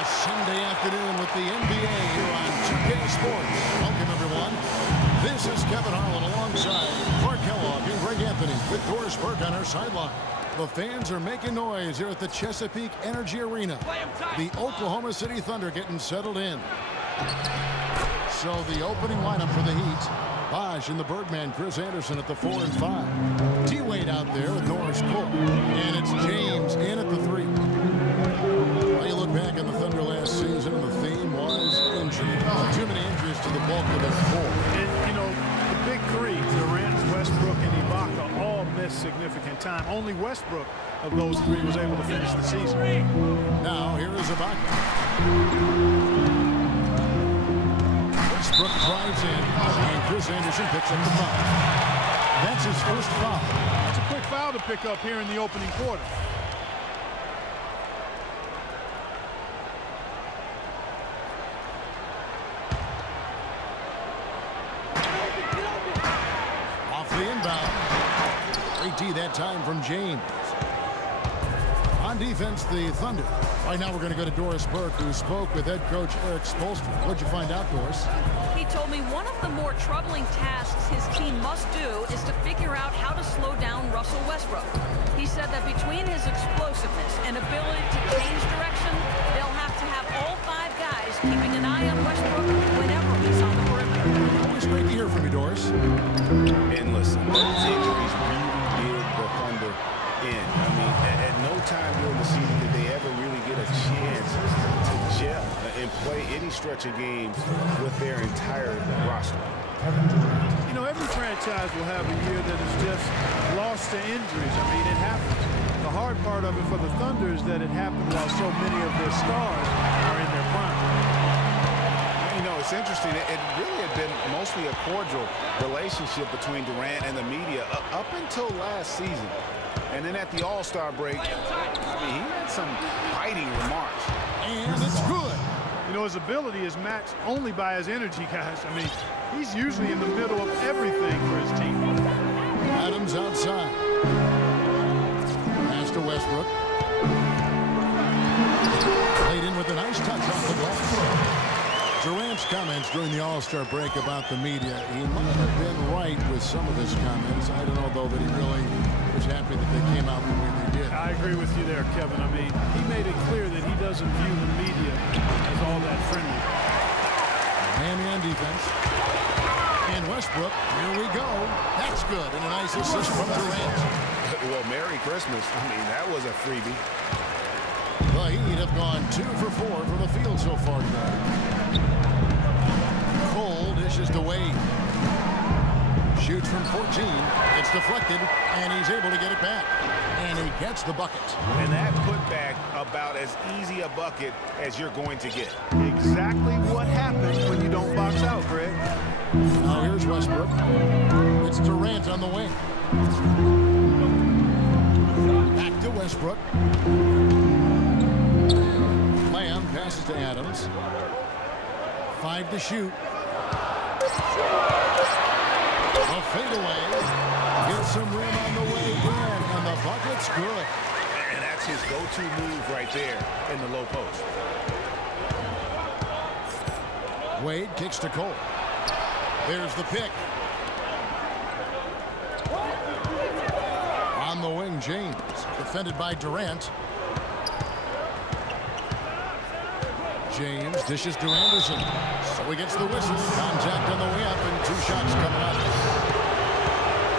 a Sunday afternoon with the NBA here on 2K Sports. Welcome, everyone. This is Kevin Harlan alongside Clark Kellogg and Greg Anthony with Doris Burke on our sideline. The fans are making noise here at the Chesapeake Energy Arena. The Oklahoma City Thunder getting settled in. So the opening lineup for the Heat. Bosh and the Birdman, Chris Anderson at the 4 and 5. T-Wade out there with Norris Cole. And it's James in at the 3. Well, you look back on the Thunder last season, and the theme was injury. Too many injuries to the bulk of their core. And, you know, the big three, Durant, Westbrook, and Ibaka, all missed significant time. Only Westbrook of those three was able to finish the season. Now, here is Ibaka. Westbrook drives in, and Chris Anderson picks up the foul. That's his first foul. It's a quick foul to pick up here in the opening quarter. Off the inbound. Great D that time from James. On defense, the Thunder. Right now we're going to go to Doris Burke, who spoke with head coach Eric Spoelstra. What'd you find out, Doris? He told me one of the more troubling tasks his team must do is to figure out how to slow down Russell Westbrook. He said that between his explosiveness and ability to change direction, they'll have to have all 5 guys keeping an eye on Westbrook whenever he's on the perimeter. Always great to hear from you, Doris. And listen, those injuries really did the Thunder in. I mean, at no time during the season did they ever really get a chance to gel and play any stretch of games with their entire roster. You know, every franchise will have a year that is just lost to injuries. I mean, it happens. The hard part of it for the Thunder is that it happened while so many of their stars are in their prime. You know, it's interesting. It really had been mostly a cordial relationship between Durant and the media up until last season. And then at the All-Star break, I mean, he had some biting remarks. And it's good. You know, his ability is matched only by his energy, guys. I mean, he's usually in the middle of everything for his team. Adams outside. Pass to Westbrook. Played in with a nice touch off the glass. Durant's comments during the All-Star break about the media, he might have been right with some of his comments. I don't know, though, that he really was happy that they came out the way they did. I agree with you there, Kevin. I mean, he made it clear that he doesn't view the media as all that friendly. Miami on defense. And Westbrook, here we go. That's good. And a nice assist from Durant. Well, Merry Christmas. I mean, that was a freebie. The Heat have gone 2 for 4 from the field so far today. Cole dishes to Wade. Shoots from 14. It's deflected, and he's able to get it back. And he gets the bucket. And that putback about as easy a bucket as you're going to get. Exactly what happens when you don't box out, Greg. Now here's Westbrook. It's Durant on the wing. Back to Westbrook. Lamb passes to Adams. 5 to shoot. A fadeaway. Gets some rim on the way in, and the bucket's good. And that's his go-to move right there in the low post. Wade kicks to Cole. There's the pick. On the wing, James. Defended by Durant. James dishes to Anderson. So he gets the whistle. Contact on the way up, and 2 shots coming up.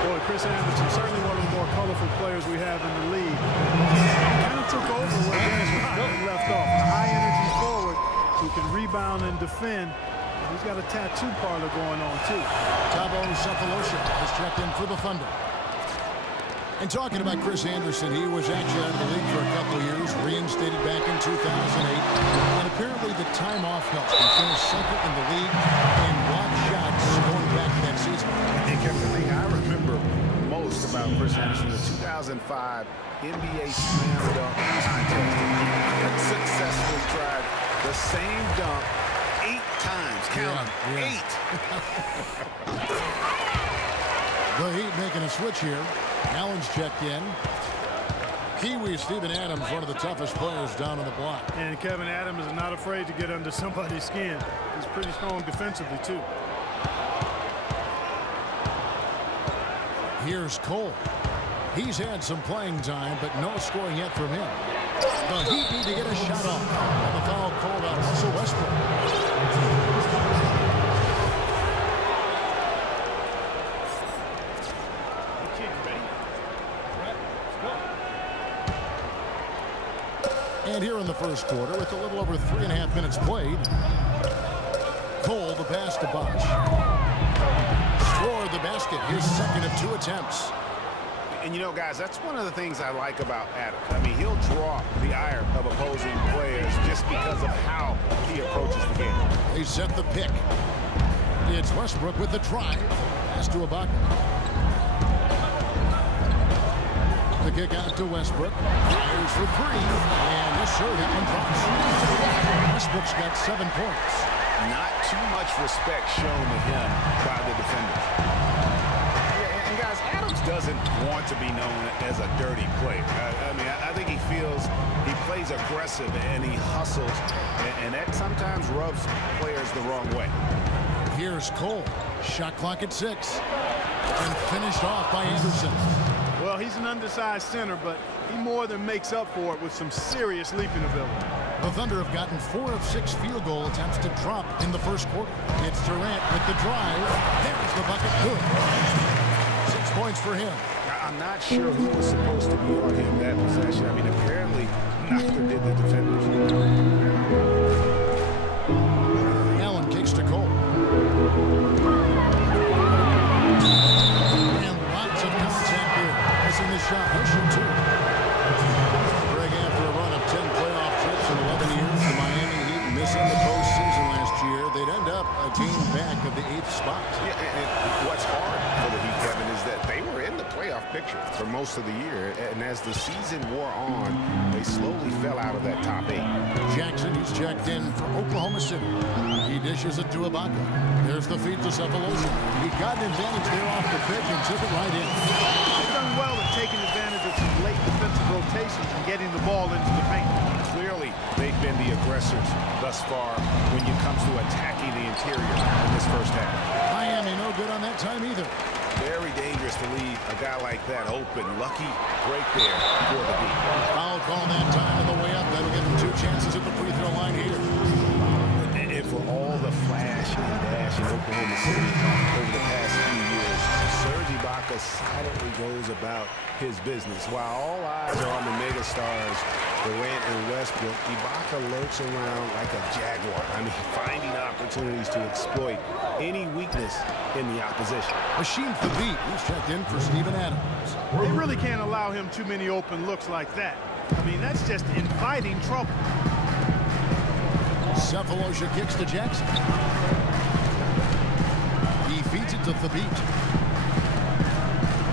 Boy, Chris Anderson, certainly one of the more colorful players we have in the league. Kind of took over where Dennis Rodman left off. A high-energy forward who can rebound and defend. And he's got a tattoo parlor going on, too. Thabo Sefolosha has checked in for the Thunder. And talking about Chris Anderson, he was actually out of the league for a couple of years, reinstated back in 2008. And apparently the time off helped. He finished second in the league in block shots going back to that season. And Kevin, the thing I remember most about Chris Anderson, the 2005 NBA Slam Dunk contest. He successfully tried the same dunk 8 times. Count them, 8. The Heat making a switch here. Allen's checked in. Kiwi Steven Adams, one of the toughest players down on the block. And Kevin Adams is not afraid to get under somebody's skin. He's pretty strong defensively, too. Here's Cole. He's had some playing time, but no scoring yet from him. The Heat need to get a shot off. And the foul called on Russell Westbrook. And here in the first quarter, with a little over 3.5 minutes played, Cole, the pass to Bosch. Scored the basket, his second of 2 attempts. And, you know, guys, that's one of the things I like about Adams. I mean, he'll draw the ire of opposing players just because of how he approaches the game. They set the pick. It's Westbrook with the drive. Pass to Ibaka. The kick out to Westbrook. Fires for 3. And yes, sir, that one drops. Westbrook's got 7 points. Not too much respect shown to him by the defenders. And guys, Adams doesn't want to be known as a dirty player. I mean, I think he feels he plays aggressive and he hustles, and that sometimes rubs players the wrong way. Here's Cole. Shot clock at 6. And finished off by Anderson. Well, he's an undersized center, but he more than makes up for it with some serious leaping ability. The Thunder have gotten 4 of 6 field goal attempts to drop in the first quarter. It's Durant with the drive. There's the bucket. Good. 6 points for him. I'm not sure who was supposed to be on him that possession. I mean, apparently neither did the defenders. Allen kicks to Cole. And lots of contact here. Missing the shot. He'll shoot 2. Greg, after a run of 10 playoff trips in 11 years, the Miami Heat missing the postseason last year. They'd end up a game back of the 8th spot. Yeah, and what's hard for the Heat, Kevin, is that they were in the playoff picture for most of the year, and as the season wore on, they slowly fell out of that top 8. Jackson, he's checked in for Oklahoma City. He dishes it to Ibaka. There's the feed to Cephalosha. He got an advantage there off the pitch and took it right in. They've done well at taking advantage of some late defensive rotations and getting the ball into the paint. Clearly, they've been the aggressors thus far when it comes to attacking the interior in this first half. Miami no good on that time either. Very dangerous to leave a guy like that open. Lucky break there for the Heat. Foul call that time on the way up. That'll give them 2 chances at the free throw line here. And for all the flash and dash in Oklahoma City over the past few years, Serge Ibaka silently goes about his business. While all eyes are on the megastars, Durant and Westbrook, Ibaka lurks around like a jaguar. I mean, finding opportunities to exploit any weakness in the opposition. Machine for beat. He's checked in for Steven Adams. They really can't allow him too many open looks like that. I mean, that's just inviting trouble. Cephalosha kicks to Jackson. He feeds it to Thabit.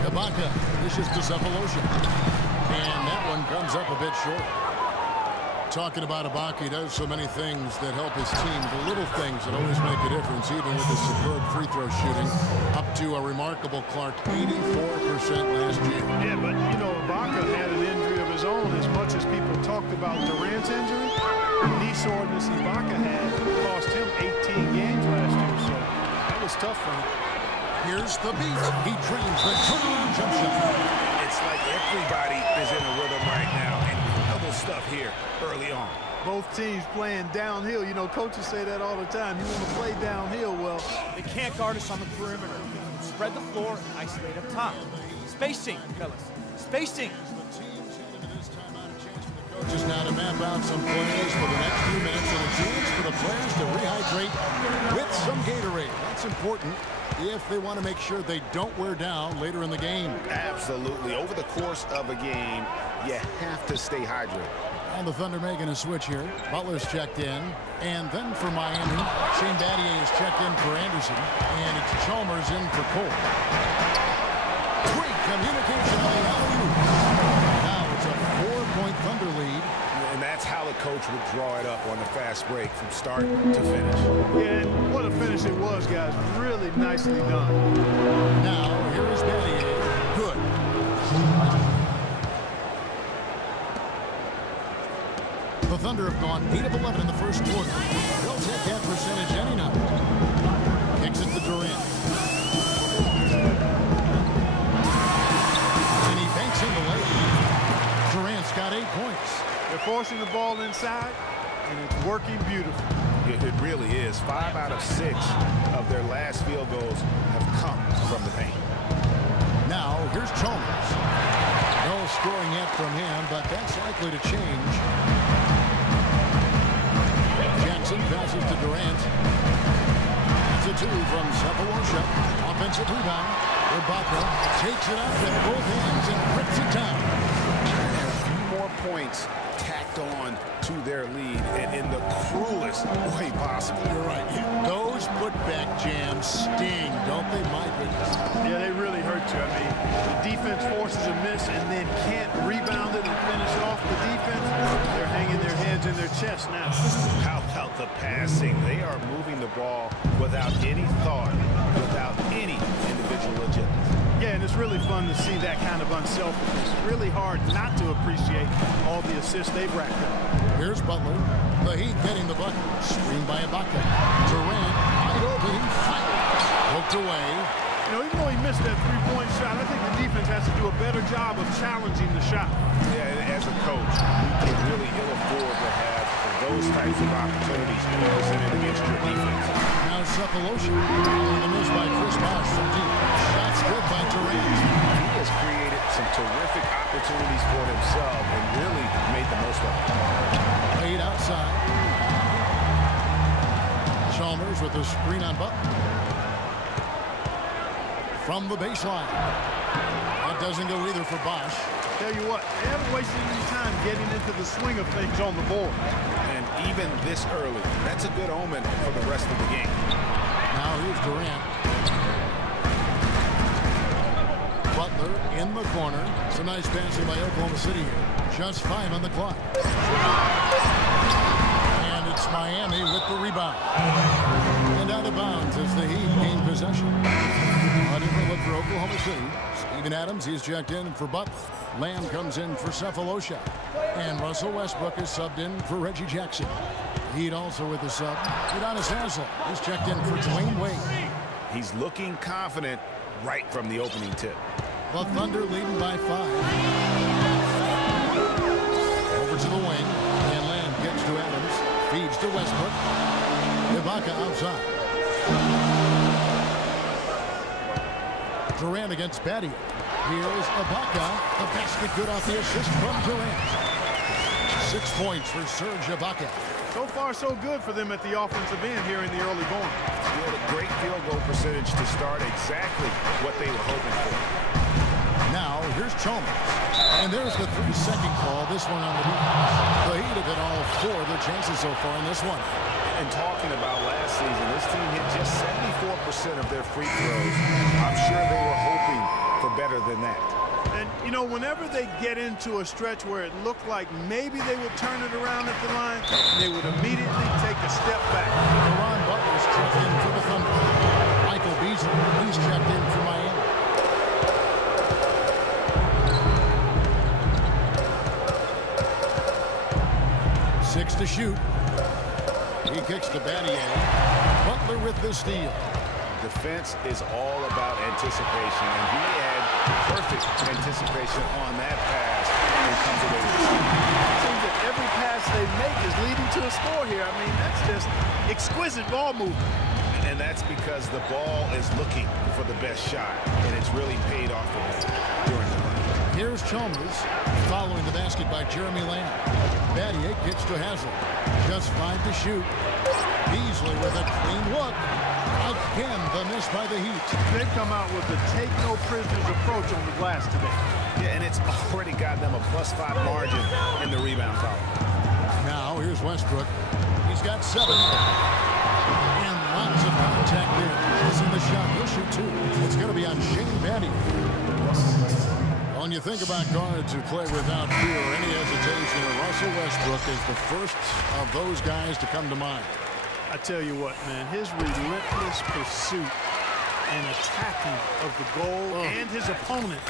Ibaka dishes to Cephalosha. And that one comes up a bit short. Talking about Ibaka, he does so many things that help his team. The little things that always make a difference, even with his superb free throw shooting. Up to a remarkable Clark, 84% last year. Yeah, but, you know, Ibaka had an injury of his own. As much as people talked about Durant's injury, the knee soreness Ibaka had cost him 18 games last year, so that was tough for him. Here's the beat. He drains the turnaround jump shot. It's like everybody is in a rhythm right now, and double stuff here early on. Both teams playing downhill. You know, coaches say that all the time. You want to play downhill, well, they can't guard us on the perimeter. Spread the floor and isolate up top. Spacing, fellas. Spacing. Just now to map out some plays for the next few minutes and a chance for the players to rehydrate with some Gatorade. That's important if they want to make sure they don't wear down later in the game. Absolutely. Over the course of a game, you have to stay hydrated. And the Thunder making a switch here. Butler's checked in. And then for Miami, Shane Battier is checked in for Anderson. And it's Chalmers in for Cole. Great communication on the alley-oop. Now it's a 4-point Thunder lead. And that's how the coach would draw it up on the fast break from start to finish. Yeah, and what a finish it was, guys. Really nicely done. Now, here is Battier. Good. Thunder have gone 8 of 11 in the first quarter. They'll take that percentage any night. Kicks it to Durant. And he banks in the lane. Durant's got 8 points. They're forcing the ball inside, and it's working beautifully. It really is. 5 out of 6 of their last field goals have come from the paint. Now, here's Chalmers. No scoring yet from him, but that's likely to change. Jackson passes to Durant. It's a 2 from Cephalosha. Offensive rebound. Ibaka takes it up with both hands and bricks it down. And a few more points tacked on to their lead, and in the cruelest way possible. You're right. Those putback jams sting, don't they, my goodness? Yeah, they really hurt you. I mean, the defense forces a miss and then can't rebound it and finish off the defense. They're hanging their heads in their chest now. How about the passing? They are moving the ball without any thought, without any individual agenda. Yeah, and it's really fun to see that kind of unselfishness. Really hard not to appreciate all the assists they've racked up. Here's Butler. The Heat getting the bucket. Screened by Ibaka. Durant, wide open, he fires. Poked away. You know, even though he missed that three-point shot, I think the defense has to do a better job of challenging the shot. Yeah, as a coach, you can really ill afford to have those types of opportunities presented against your defense. Now Cephalosha. The miss by Chris Bosh from deep. Shots good by Durant. He has created some terrific opportunities for himself and really made the most of it. Played outside. Chalmers with the screen on Butler. From the baseline. That doesn't go either for Bosh. Tell you what, they haven't wasted any time getting into the swing of things on the board. And even this early, that's a good omen for the rest of the game. Now here's Durant. Butler in the corner. It's a nice passing by Oklahoma City here. Just 5 on the clock. And it's Miami with the rebound. And out of bounds as the Heat gain possession. A different look for Oklahoma City. Steven Adams, he's checked in for Butler. Lamb comes in for Cephalosha. And Russell Westbrook is subbed in for Reggie Jackson. Heat also with the sub. Udonis Haslem is checked in for Dwayne Wade. He's looking confident right from the opening tip. The Thunder leading by 5. Over to the wing. And Lamb gets to Adams. Feeds to Westbrook. Ibaka outside. Durant against Battier. Here's Ibaka. The basket good off the assist from Durant. 6 points for Serge Ibaka. So far, so good for them at the offensive end here in the early going. He had a great field goal percentage to start, exactly what they were hoping for. Now, here's Chalmers. And there's the 3-second call, this one on the defense. The Heat have hit all 4 of their chances so far in this one. And talking about last season, this team hit just 74% of their free throws. I'm sure they were hoping for better than that. And, you know, whenever they get into a stretch where it looked like maybe they would turn it around at the line, they would immediately take a step back. Ron Butler's checked in for the Thunder. Michael Beasley, he's checked in for Miami. Six to shoot. He kicks to Battier. Butler with the steal. Defense is all about anticipation, and he had perfect anticipation on that pass and comes away with the steal. It seems that every pass they make is leading to a score here. I mean, that's just exquisite ball movement. And that's because the ball is looking for the best shot, and it's really paid off for them during the run. Here's Chalmers following the basket by Jeremy Lamb. Battier kicks to Haslem. Just 5 to shoot. Beasley with a clean look. Again, the miss by the Heat. They've come out with the take no prisoners approach on the glass today. Yeah, and it's already got them a +5 margin in the rebound column. Now, here's Westbrook. He's got 7. And lots of contact there. Missing the shot. He'll shoot 2. It's going to be on Shane Battier. When you think about guards who play without fear or any hesitation, Russell Westbrook is the first of those guys to come to mind. I tell you what, man, his relentless pursuit and attacking of the goal and his opponent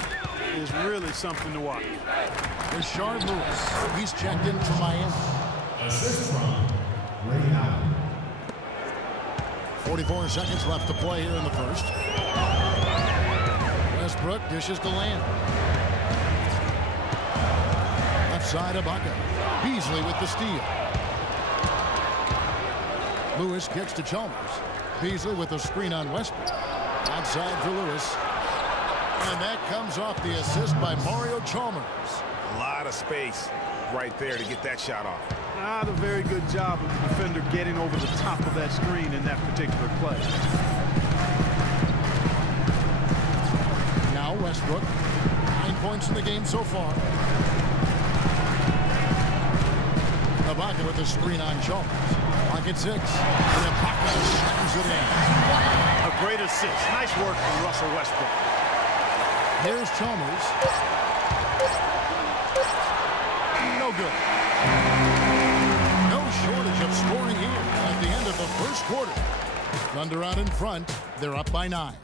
is really something to watch. Rashard Lewis, he's checked in for Miami. Assist from Ray Allen. 44 seconds left to play here in the first. Westbrook dishes to Lamb. Left side, Ibaka. Beasley with the steal. Lewis kicks to Chalmers. Beasley with the screen on Westbrook. Outside for Lewis. And that comes off the assist by Mario Chalmers. A lot of space right there to get that shot off. Not a very good job of the defender getting over the top of that screen in that particular play. Now Westbrook. 9 points in the game so far. Ibaka with the screen on Chalmers. Pocket 6. And Ibaka slams it in. A great assist. Nice work from Russell Westbrook. Here's Chalmers. No good. No shortage of scoring here at the end of the first quarter. Thunder out in front. They're up by 9.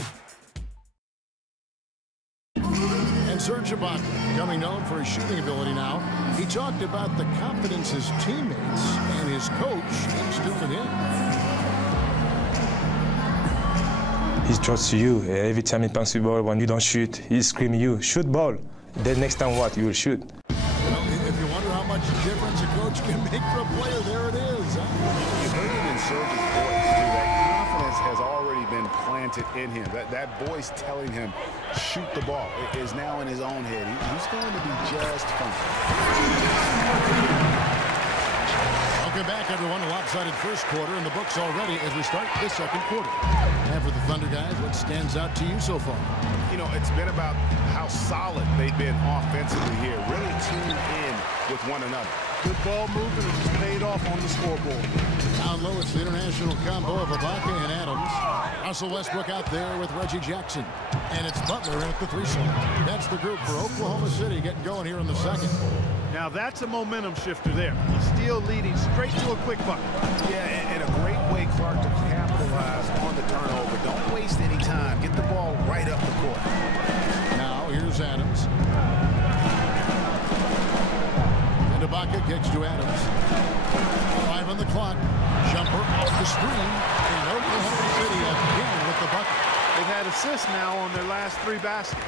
And Serge Ibaka, coming known for his shooting ability now, he talked about the confidence his teammates and his coach instilled in him. He trusts you. Every time he punches the ball, when you don't shoot, he screams you, shoot ball. Then next time what? You will shoot. Well, if you wonder how much difference a coach can make for a player, there it is. You heard it in Serge's voice, too. That confidence has already been planted in him. That voice telling him, shoot the ball, is now in his own head. He's going to be just fine. Welcome back, everyone. A lopsided first quarter in the books already as we start the second quarter. And for the Thunder guys, what stands out to you so far? You know, it's been about how solid they've been offensively here, really tuned in with one another. Good ball movement has just paid off on the scoreboard. Down low, it's the international combo of Ibaka and Adams. Russell Westbrook out there with Reggie Jackson. And it's Butler at the 3 slot. That's the group for Oklahoma City getting going here in the second. Now that's a momentum shifter there. He's still leading straight to a quick bucket. Yeah, and a great way, Clark, to capitalize on the turnover. Don't waste any time. Get the ball right up the court. Now here's Adams. And Ibaka kicks to Adams. 5 on the clock. Jumper off the screen. And Oklahoma City again with the bucket. They've had assists now on their last 3 baskets.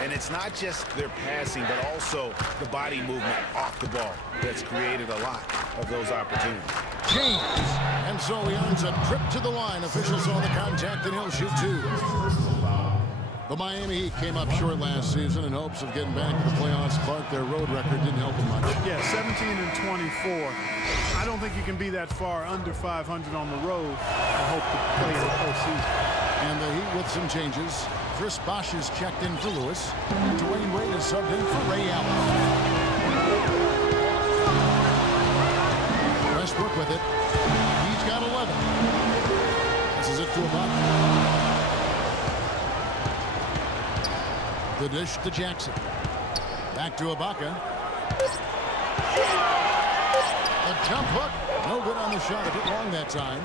And it's not just their passing, but also the body movement off the ball that's created a lot of those opportunities. James. And so he earns a trip to the line. Officials saw the contact, and he'll shoot 2. The Miami Heat came up short last season in hopes of getting back to the playoffs. Clark, their road record didn't help them much. Yeah, 17-24. I don't think you can be that far under 500 on the road and hope to play in the postseason. And the Heat with some changes. Chris Bosh is checked in for Lewis. Dwayne Wade is subbed in for Ray Allen. Westbrook with it. He's got 11. This is it to Ibaka. The dish to Jackson. Back to Ibaka. A jump hook. No good on the shot. A bit long that time.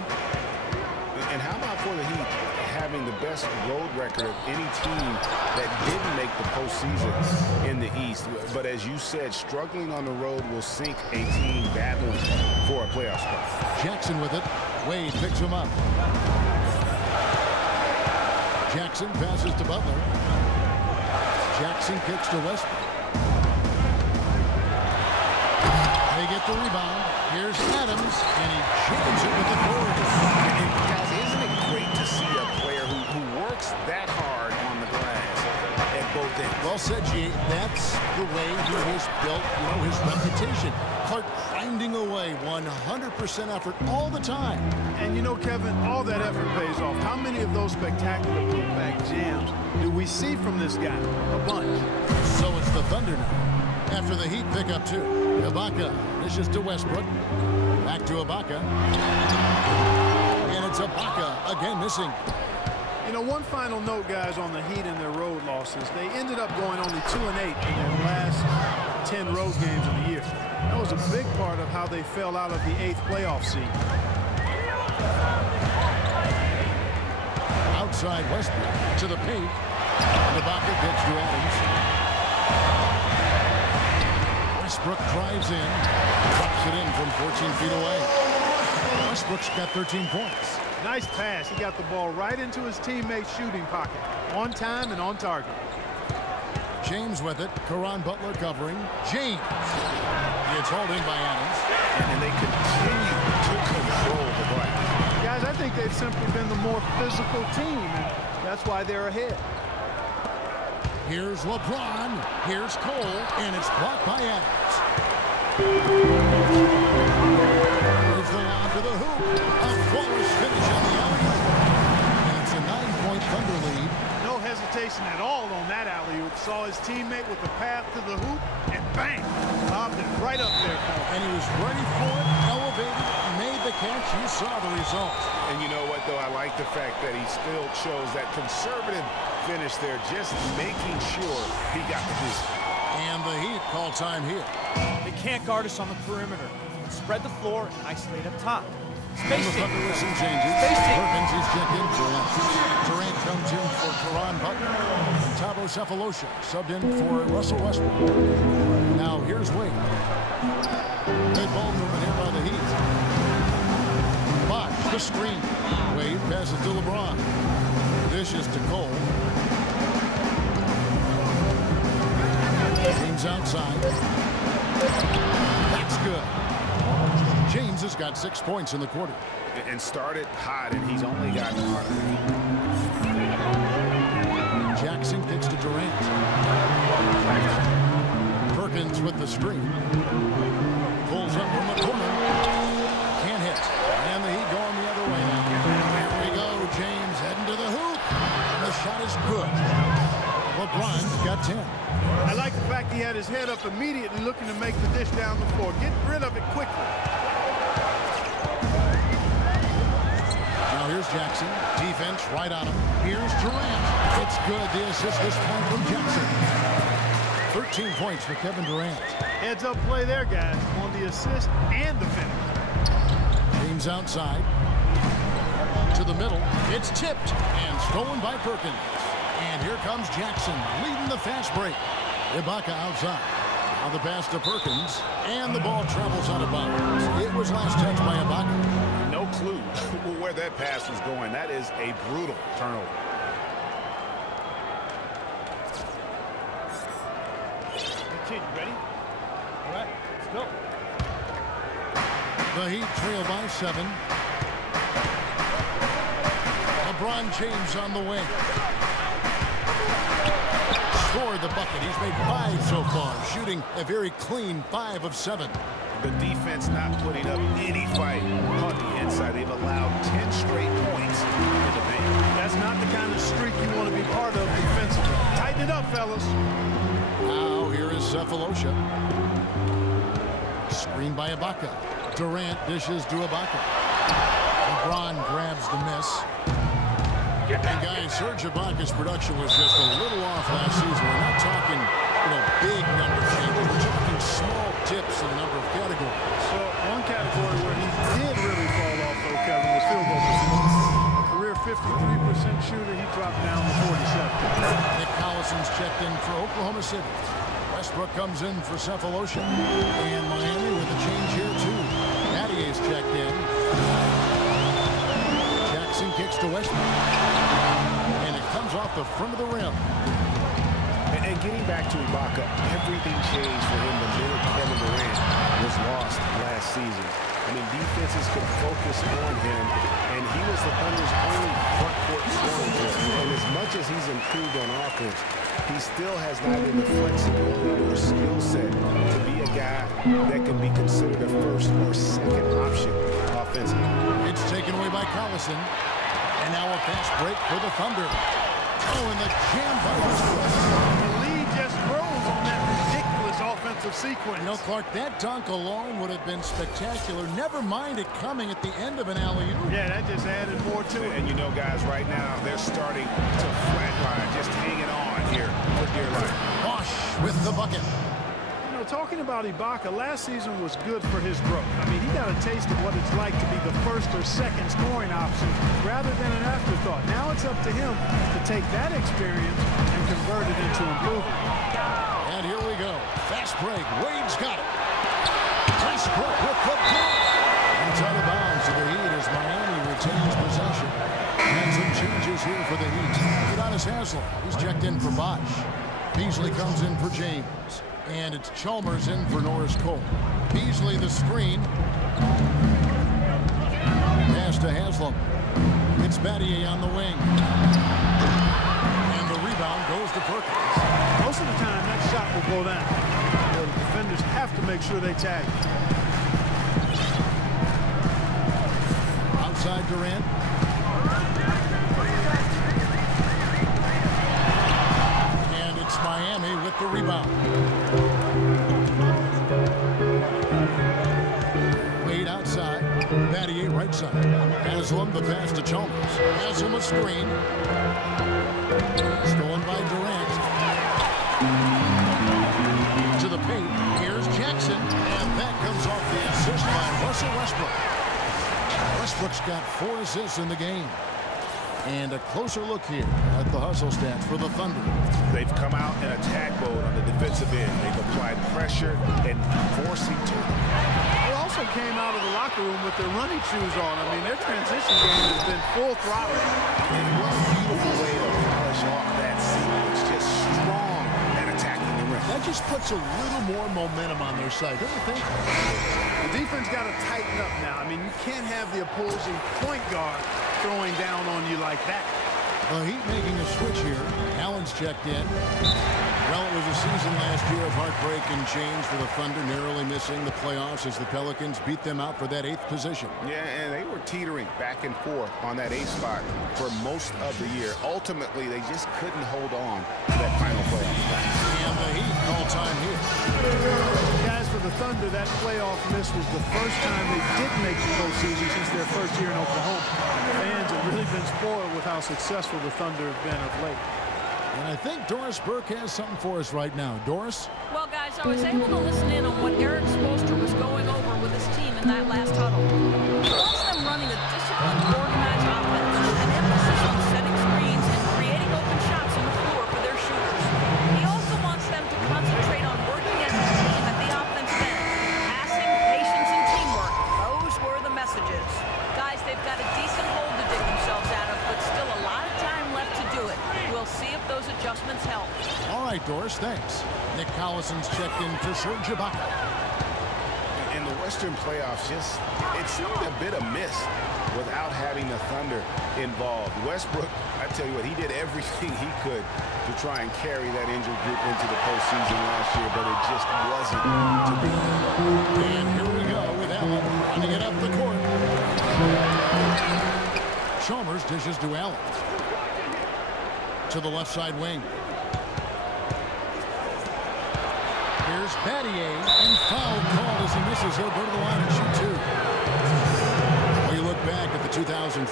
And how about for the Heat having the best road record of any team that didn't make the postseason in the East? But as you said, struggling on the road will sink a team battling for a playoff spot. Jackson with it. Wade picks him up. Jackson passes to Butler. Jackson kicks to Westbrook. They get the rebound. Here's Adams, and he jams it with authority. And guys, isn't it great to see a player who works that hard on the glass at both ends? Well said, G. That's the way he has built, his reputation. Clark grinding away, 100% effort all the time. And Kevin, all that effort pays off. How many of those spectacular putback jams do we see from this guy? A bunch. So it's the Thunder now. After the Heat pick up 2. Ibaka dishes to Westbrook. Back to Ibaka. And it's Ibaka again missing. One final note, guys, on the Heat and their road losses. They ended up going only 2-8 in their last 10 road games of the year. That was a big part of how they fell out of the 8th playoff seed. Outside Westbrook to the paint. And Ibaka kicks to Adams. Westbrook drives in. Puts it in from 14 feet away. Westbrook's got 13 points. Nice pass. He got the ball right into his teammate's shooting pocket. On time and on target. James with it. Caron Butler covering. James. It's hauled in by Adams. And they continue to control the glass. Guys, I think they've simply been the more physical team, and that's why they're ahead. Here's LeBron. Here's Cole. And it's blocked by Adams. Here's the lob to the hoop. A flawless finish on the alley. And it's a 9-point Thunder lead. No hesitation at all on that alley-oop. Saw his teammate with the path to the hoop, and bang! Lobbed it right up there for him. And he was ready for it, elevated, made the catch. You saw the result. And you know what, though? I like the fact that he still chose that conservative finish there, just making sure he got the boost. And the Heat call time here. They can't guard us on the perimeter. Spread the floor and isolate up top. And the Thunder with some changes. Spacing. Perkins is checked in for lunch. Durant comes in for Caron Butler. Thabo Sefolosha subbed in for Russell Westbrook. Now here's Wade. Good ball movement here by the Heat. Box the screen. Wade passes to LeBron. Dishes to Cole. James outside. That's good. James has got 6 points in the quarter. And started hot, and he's only gotten harder. Jackson kicks to Durant. Perkins with the screen. Pulls up from the corner. Can't hit. And the Heat going the other way now. Here we go. James heading to the hoop. And the shot is good. LeBron's got 10. I like the fact he had his head up immediately looking to make the dish down the floor. Get rid of it quickly. Now here's Jackson. Defense right on him. Here's Durant. It's good. The assist this point from Jackson. 13 points for Kevin Durant. Heads up play there, guys, on the assist and the finish. James outside. To the middle. It's tipped and stolen by Perkins. And here comes Jackson leading the fast break. Ibaka outside. Now the pass to Perkins. And the ball travels out of bounds. It was last touched by Ibaka. No clue where that pass was going. That is a brutal turnover. Okay, you ready? All right, let's go. The Heat trail by 7. LeBron James on the wing. Scored the bucket. He's made 5 so far, shooting a very clean 5 of 7. The defense not putting up any fight on the inside. They've allowed 10 straight points in the paint. That's not the kind of streak you want to be part of defensively. Tighten it up, fellas. Now here is Sefolosha. Screen by Ibaka. Durant dishes to Ibaka. LeBron grabs the miss. And guys, Serge Ibaka's production was just a little off last season. We're not talking, big number changes. We're talking small tips in a number of categories. Well, one category where he did really fall off, though, Kevin, was field goal percentage. Career 53% shooter, he dropped down to 47. Nick Collison's checked in for Oklahoma City. Westbrook comes in for Sefolosha. And Miami with a change here, too. Natty's checked in. Jackson kicks to Westbrook. And it comes off the front of the rim. And getting back to Ibaka, everything changed for him the minute Kevin Durant was lost last season. I mean, defenses could focus on him, and he was the Thunder's only front court scorer. And as much as he's improved on offense, he still has neither the flexibility or skill set to be a guy that can be considered a first or second option offensively. It's taken away by Collison. And now a fast break for the Thunder. Oh, and the jam by Westbrook. The lead just grows on that ridiculous offensive sequence. Clark, that dunk alone would have been spectacular. Never mind it coming at the end of an alley-oop. Yeah, that just added more to it. And guys, right now, they're starting to flatline, just hanging on here for dear life. Bosch with the bucket. Talking about Ibaka, last season was good for his growth. I mean, he got a taste of what it's like to be the first or second scoring option rather than an afterthought. Now it's up to him to take that experience and convert it into improvement. And here we go. Fast break. Wade's got it. Just Westbrook with the block. It's out of bounds to the Heat as Miami retains possession. And some changes here for the Heat. Udonis Haslem, he's checked in for Bosch. Beasley comes in for James. And it's Chalmers in for Norris Cole. Beasley the screen. Pass to Haslem. It's Battier on the wing. And the rebound goes to Perkins. Most of the time, that shot will go down. The defenders have to make sure they tag. Outside Durant. And it's Miami with the rebound. Wade outside. Battier right side. Haslem the pass to Chalmers. Haslem a screen. Stolen by Durant. To the paint. Here's Jackson. And that comes off the assist by Russell Westbrook. Westbrook's got 4 assists in the game. And a closer look here at the hustle stats for the Thunder. They've come out in attack mode on the defensive end. They've applied pressure and forcing turnovers. They also came out of the locker room with their running shoes on. I mean, their transition game has been full throttle. And what a beautiful way to polish off that sequence. Just strong and attacking the rim. That just puts a little more momentum on their side, don't you think? The defense got to tighten up now. I mean, you can't have the opposing point guard throwing down on you like that. The Heat making a switch here. Allen's checked in. Well, it was a season last year of heartbreak and change for the Thunder, narrowly missing the playoffs as the Pelicans beat them out for that 8th position. Yeah, and they were teetering back and forth on that 8th spot for most of the year. Ultimately, they just couldn't hold on to that final playoff spot. And the Heat call time here. Guys, for the Thunder, that playoff miss was the first time they didn't make the postseason since their first year in Oklahoma. Fans have really been spoiled with how successful the Thunder have been of late. And I think Doris Burke has something for us right now. Doris? Well, guys, I was able to listen in on what Eric Spoelstra was going over with his team in that last huddle. He wants them running a disciplined, organized offense with an emphasis on setting screens and creating open shots on the floor for their shooters. He also wants them to concentrate on working as a team at the offensive end. Passing, patience, and teamwork. Those were the messages. Guys, they've got a decent hole to dig themselves out of, but still a lot of time left to do it. We'll see if those adjustments help. All right, Doris, thanks. Nick Collison's checked in for Serge Ibaka. And the Western playoffs it seemed a bit amiss without having the Thunder involved. Westbrook, I tell you what, he did everything he could to try and carry that injured group into the postseason last year, but it just wasn't to be. And here we go with Allen running it up the court. Chalmers dishes to Allen. To the left side wing. Here's Battier, and foul called as he misses. He'll go to the line and shoot 2. Well, you look back at the 2015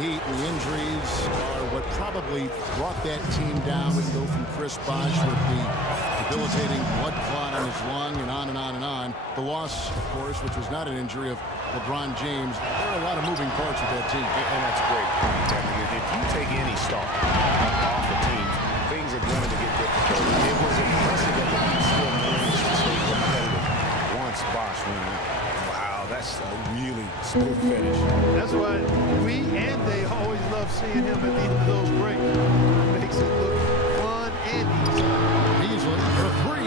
Heat, and the injuries are what probably brought that team down. We can go from Chris Bosh with the debilitating blood clot on his lung and on and on and on. The loss, of course, which was not an injury, of LeBron James. There are a lot of moving parts with that team. And that's great. If you take any star off the team, things are going to get difficult. It was impressive that the Heat still managed to stay competitive once Bosh went out. Wow, that's a really smooth finish. That's why we and they always love seeing him at the end of those breaks. It makes it look fun and easy. Beasley for 3,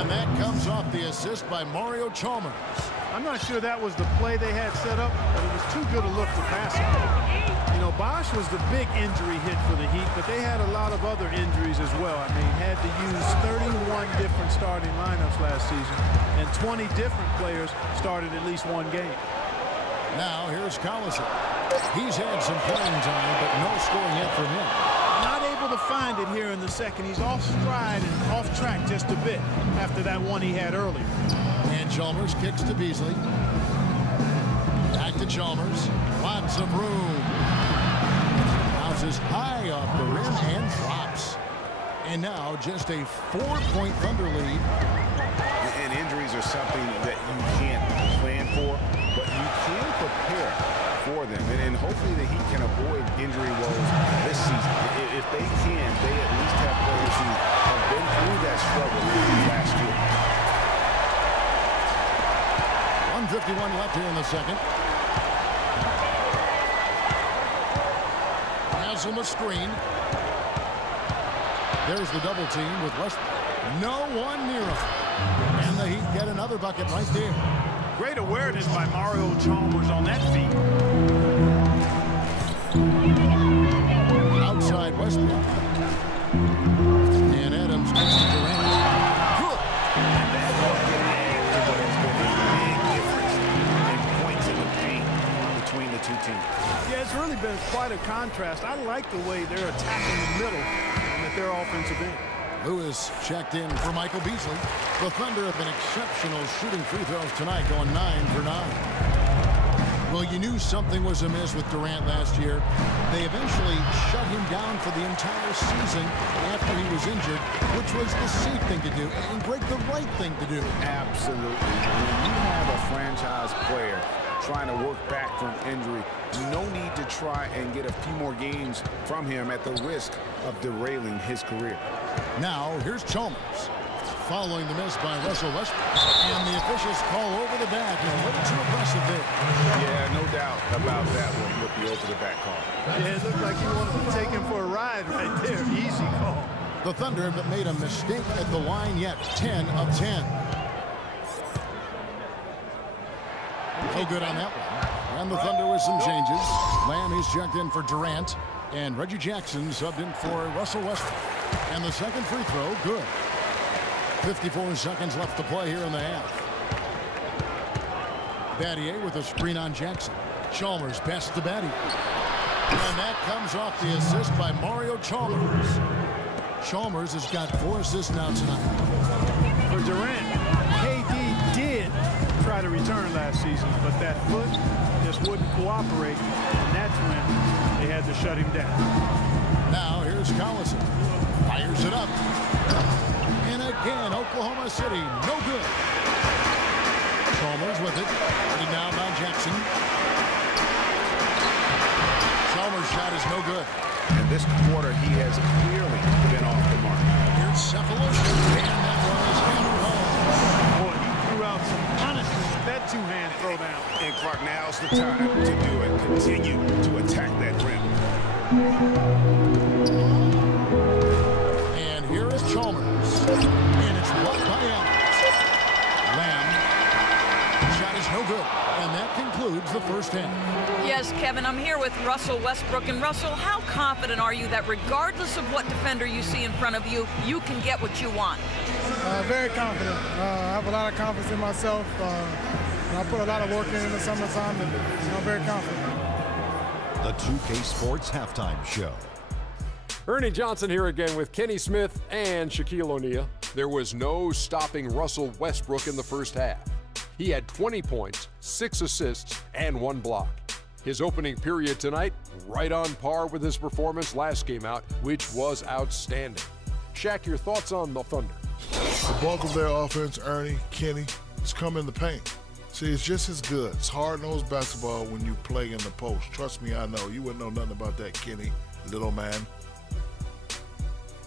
and that comes off the assist by Mario Chalmers. I'm not sure that was the play they had set up, but it was too good a look to pass it. You know, Bosh was the big injury hit for the Heat, but they had a lot of other injuries as well. I mean, had to use 31 different starting lineups last season, and 20 different players started at least one game. Now, here's Collison. He's had some playing time, but no scoring yet from him. Not able to find it here in the second. He's off stride and off track just a bit after that one he had earlier. And Chalmers kicks to Beasley. Back to Chalmers. Lots of room. Bounces high off the rim and drops. And now just a 4-point Thunder lead. And injuries are something that you can't plan for, but you can prepare for them. And hopefully the Heat can avoid injury woes this season. If they can, they at least have players who have been through that struggle last year. 2:51 left here in the second. Has him a screen. There's the double team with Westbrook. No one near him. And the Heat get another bucket right there. Great awareness by Mario Chalmers on that feed. Outside Westbrook. And Adams gets to Durant. Good. And that will get added to what has been a big difference in points in the paint between the two teams. Yeah, it's really been quite a contrast. I like the way they're attacking the middle and at their offensive end. Lewis checked in for Michael Beasley. The Thunder have been exceptional shooting free throws tonight, going 9 for 9. Well, you knew something was amiss with Durant last year. They eventually shut him down for the entire season after he was injured, which was the safe thing to do and Greg, the right thing to do. Absolutely. When you have a franchise player trying to work back from injury, no need to try and get a few more games from him at the risk of derailing his career. Now, here's Chalmers. Following the miss by Russell Westbrook. And the officials call over the back. A little too aggressive there. Yeah, no doubt about that one with the over-the-back call. Yeah, it looked like he wanted to take him for a ride right there. Easy call. The Thunder haven't made a mistake at the line yet. 10 of 10. So good on that one. And the Thunder with some changes. Lamb is checked in for Durant. And Reggie Jackson subbed in for Russell Westbrook. And the second free throw, good. 54 seconds left to play here in the half. Battier with a screen on Jackson. Chalmers pass to Battier. And that comes off the assist by Mario Chalmers. Chalmers has got 4 assists now tonight. For Durant, KD did try to return last season, but that foot just wouldn't cooperate, and that's when they had to shut him down. Now here's Collison. Fires it up. And again, Oklahoma City, no good. Chalmers with it. Putting down by Jackson. Chalmers' shot is no good. And this quarter, he has clearly been off the mark. Here's Cephalus. And that one is hammered home. Boy, he threw out some punishment with that two-hand throwdown. And Clark, now's the time to do it. Continue to attack that rim. And here is Chalmers. And it's blocked by Adams. Lamb. Shot is no good. And that concludes the first half. Yes, Kevin, I'm here with Russell Westbrook. And Russell, how confident are you that regardless of what defender you see in front of you, you can get what you want? Very confident. I have a lot of confidence in myself. I put a lot of work in the summertime, and I'm very confident. The 2K Sports Halftime Show. Ernie Johnson here again with Kenny Smith and Shaquille O'Neal. There was no stopping Russell Westbrook in the first half. He had 20 points, 6 assists, and 1 block. His opening period tonight, right on par with his performance last game out, which was outstanding. Shaq, your thoughts on the Thunder? The bulk of their offense, Ernie, Kenny, has come in the paint. See, it's just as good. It's hard-nosed basketball when you play in the post. Trust me, I know. You wouldn't know nothing about that, Kenny, little man.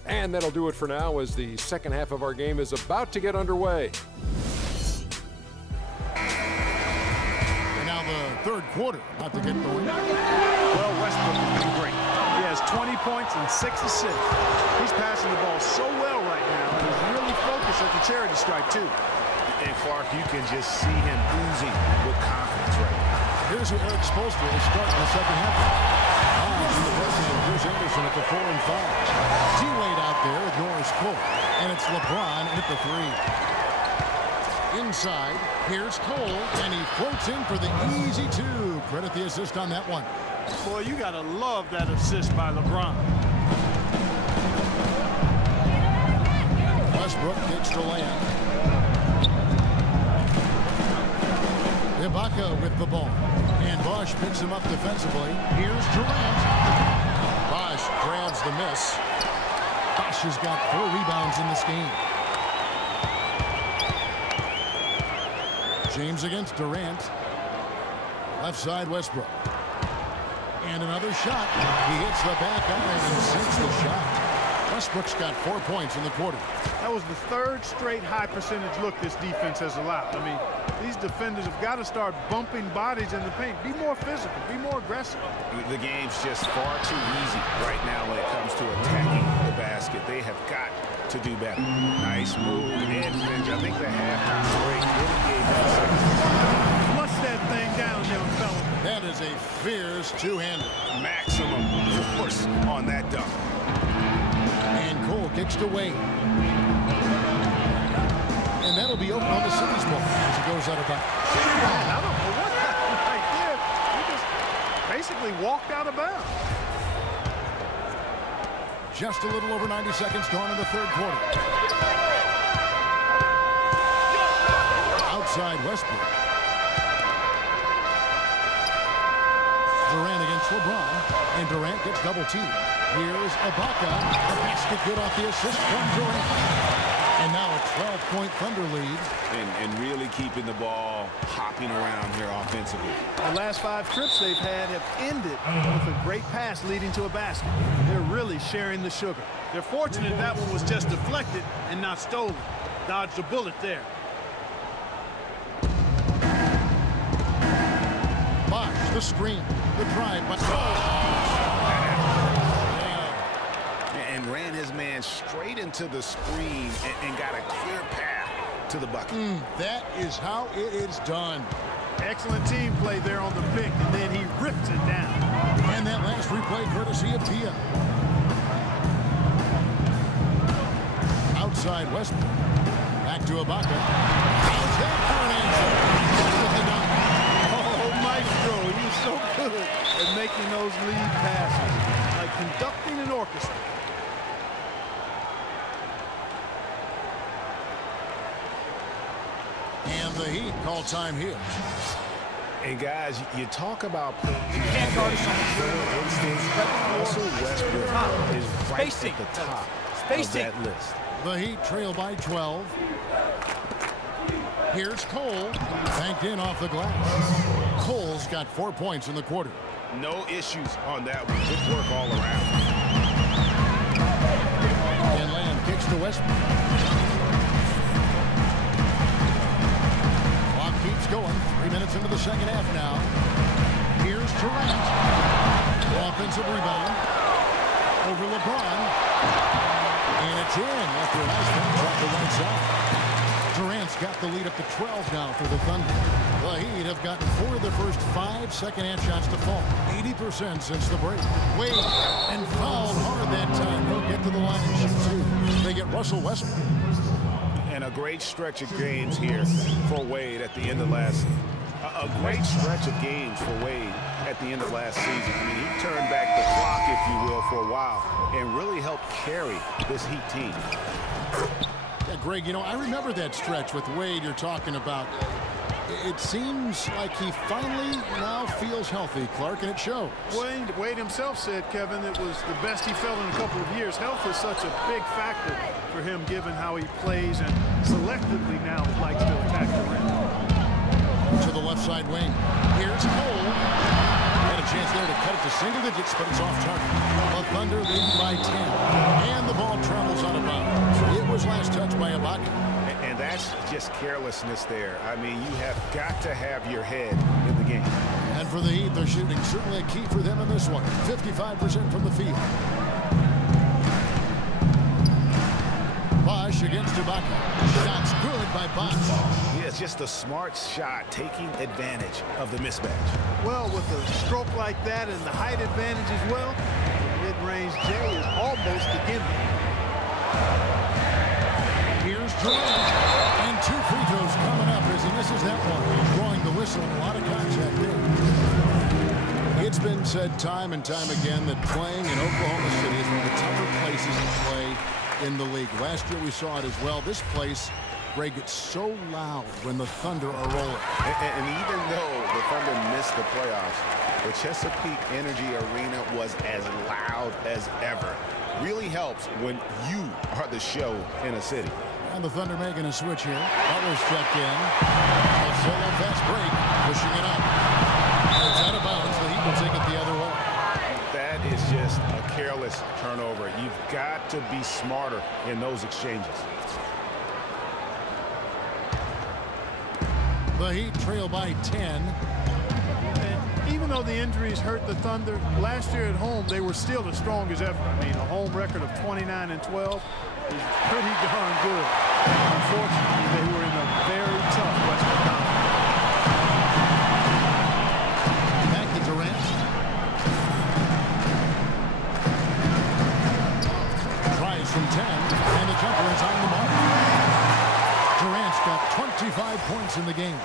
And that'll do it for now as the second half of our game is about to get underway. And now the third quarter about to get going. Well, Westbrook has been great. He has 20 points and 6 assists. He's passing the ball so well right now, and he's really focused at the charity stripe, too. And Clark, you can just see him oozing with confidence right now. Here's who Eric Spoelstra will start in the second half. In the presence of Bruce Anderson at the 4 and 5. D-Wade out there with Norris Cole. And it's LeBron at the 3. Inside, here's Cole, and he floats in for the easy 2. Credit the assist on that one. Boy, you got to love that assist by LeBron. Westbrook takes the layup. Ibaka with the ball. And Bosch picks him up defensively. Here's Durant. Bosch grabs the miss. Bosch has got 4 rebounds in this game. James against Durant. Left side Westbrook. And another shot. He hits the back iron and sinks the shot. Westbrook's got 4 points in the quarter. That was the third straight high percentage look this defense has allowed. I mean, these defenders have got to start bumping bodies in the paint. Be more physical. Be more aggressive. The game's just far too easy right now when it comes to attacking the basket. They have got to do better. Nice move and finish. I think the halftime break really gave them Flush that thing down, young fella. That is a fierce two-hander. maximum force on that dunk. And Cole kicks to Wade. And that'll be open on the City's ball as it goes out of bounds. I don't know what happened right there. He just basically walked out of bounds. Just a little over 90 seconds gone in the third quarter. Outside Westbrook. Durant against LeBron. And Durant gets double teamed. Here's Ibaka. The basket good off the assist from Durant. And now a 12-point Thunder lead. And really keeping the ball hopping around here offensively. The last 5 trips they've had have ended with a great pass leading to a basket. They're really sharing the sugar. They're fortunate that one was just deflected and not stolen. Dodged a bullet there. Bosh, the screen, the drive. And ran his man straight into the screen and got a clear path to the bucket. That is how it is done. Excellent team play there on the pick, and then he rips it down. And that last replay courtesy of Tia. Outside Westbrook. Back to Ibaka. How's that for an answer? With the dunk. Oh, Maestro, you're so good at making those lead passes, like conducting an orchestra. And the Heat call time here. And guys, you talk about Can't guard us on the perimeter. Russell Westbrook is right Spacing. at the top Spacing. of that list. The Heat trail by 12. Here's Cole. Banked in off the glass. Cole's got 4 points in the quarter. No issues on that one. Good work all around. And Lamb kicks to Westbrook. Keeps going. 3 minutes into the second half now. Here's Durant. Offensive rebound. Over LeBron. And it's in after a nice one off the right side. Durant's got the lead up to 12 now for the Thunder. The Heat have gotten 4 of the first 5 second-half shots to fall. 80% since the break. Wade and fouled hard that time. He'll get to the line and shoot 2. They get Russell Westbrook. And a great stretch of games here for Wade at the end of last. A great stretch of games for Wade at the end of last season. I mean, he turned back the clock, if you will, for a while and really helped carry this Heat team. Yeah, Greg, you know, I remember that stretch with Wade you're talking about. It seems like he finally now feels healthy, Clark, and it shows. Wade himself said, Kevin, it was the best he felt in a couple of years. Health is such a big factor for him, given how he plays and selectively now likes to attack the rim. To the left side wing. Here's Cole. Had a chance there to cut it to single digits, but it's off target. The Thunder lead by 10. And the ball travels out of bounds. It was last touched by Ibaka. And that's just carelessness there. I mean, you have got to have your head in the game. And for the Heat, they're shooting certainly a key for them in this one. 55% from the field. Bosh against Ibaka. Shots good by Bosh. Yeah, it's just a smart shot, taking advantage of the mismatch. Well, with a stroke like that and the height advantage as well, the mid-range J is almost a gimme. Here's Durant. And 2 free throws coming up as he misses that one. Drawing the whistle and a lot of contact there. It's been said time and time again that playing in Oklahoma City is one of the tougher places to play in the league. Last year we saw it as well. This place, Greg, gets so loud when the Thunder are rolling. And even though the Thunder missed the playoffs, the Chesapeake Energy Arena was as loud as ever. Really helps when you are the show in a city. And the Thunder making a switch here. Butler's checked in. A solo fast break, pushing it up. It's out of bounds. The Heat will take it the other way. That is just a careless turnover. You've got to be smarter in those exchanges. The Heat trail by 10. And even though the injuries hurt the Thunder, last year at home they were still as strong as ever. I mean, a home record of 29-12 is pretty darn good. Unfortunately, they were in a very tough Western Conference. Back to Durant. Tries from 10, and the jumper is on the mark. Durant's got 25 points in the game.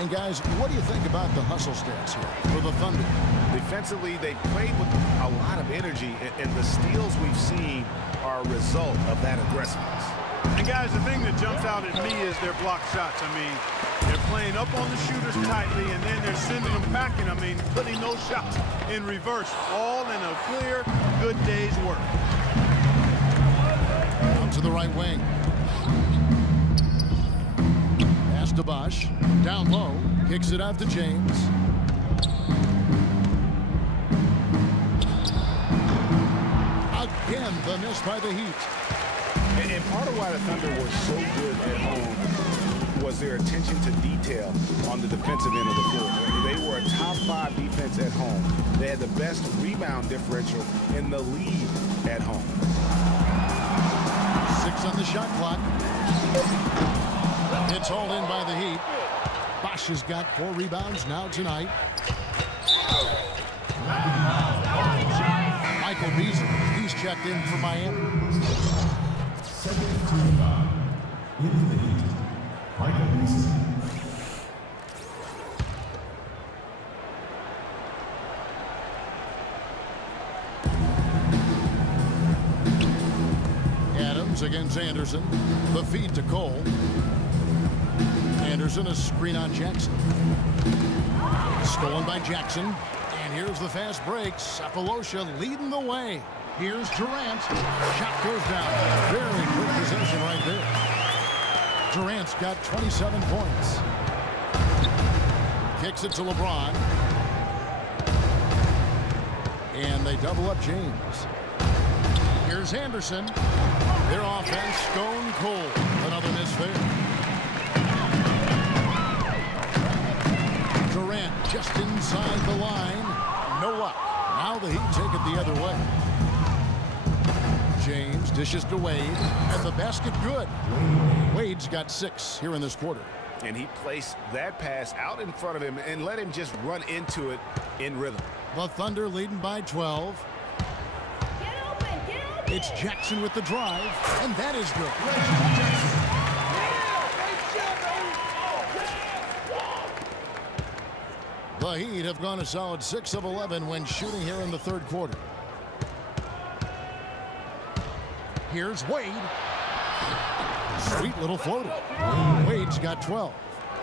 And guys, what do you think about the hustle stats here for the Thunder? Defensively, they played with a lot of energy, and the steals we've seen are a result of that aggressiveness. And guys, the thing that jumps out at me is their block shots. I mean, they're playing up on the shooters tightly, and then they're sending them packing. I mean, putting those shots in reverse, all in a clear, good day's work. Down to the right wing. Pass to Bosch. Down low. Kicks it out to James. Again, the miss by the Heat. And part of why the Thunder were so good at home was their attention to detail on the defensive end of the floor. They were a top 5 defense at home. They had the best rebound differential in the league at home. 6 on the shot clock. It's hauled in by the Heat. Bosch has got 4 rebounds now tonight. Michael Beasley, he's checked in for Miami. Into the Heat, Michael Beasley. Adams against Anderson. The feed to Cole. Anderson, a screen on Jackson. Stolen by Jackson. And here's the fast break. Sapolosha leading the way. Here's Durant. Shot goes down. Very quick possession right there. Durant's got 27 points. Kicks it to LeBron. And they double up James. Here's Anderson. Their offense stone cold. Another miss there. Durant just inside the line. No luck. Now the Heat take it the other way. James dishes to Wade, and the basket good. Wade's got 6 here in this quarter. And he placed that pass out in front of him and let him just run into it in rhythm. The Thunder leading by 12. It's Jackson with the drive, and that is good. The Heat have gone a solid 6 of 11 when shooting here in the third quarter. Here's Wade. Sweet little floater. Wade's got 12.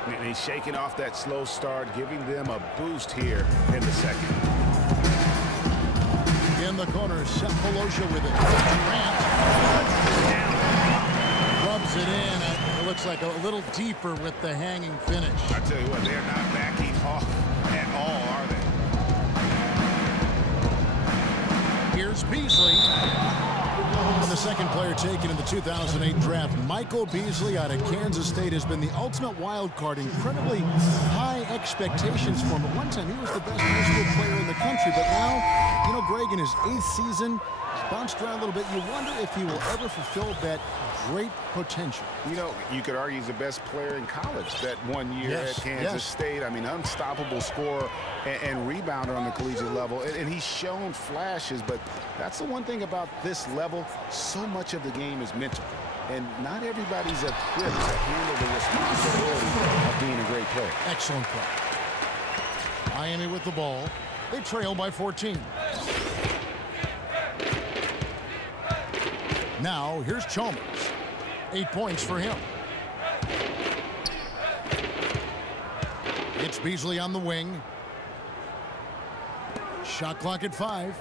And he's shaking off that slow start, giving them a boost here in the second. In the corner, Sapolosha with it. Durant rubs it in. It looks like a little deeper with the hanging finish. I tell you what, they're not backing off at all, are they? Here's Beasley. The second player taken in the 2008 draft, Michael Beasley out of Kansas State, has been the ultimate wild card. Incredibly high expectations for him. At one time, he was the best high school player in the country, but now, you know, Greg, in his 8th season, he's bounced around a little bit. You wonder if he will ever fulfill that great potential. You know, you could argue he's the best player in college that 1 year at Kansas State. I mean, unstoppable scorer and rebounder on the collegiate level. And he's shown flashes, but that's the one thing about this level. So much of the game is mental. And not everybody's equipped to handle the responsibility of being a great player. Excellent play. Miami with the ball. They trail by 14. Now, here's Chalmers. 8 points for him. It's Beasley on the wing. Shot clock at 5.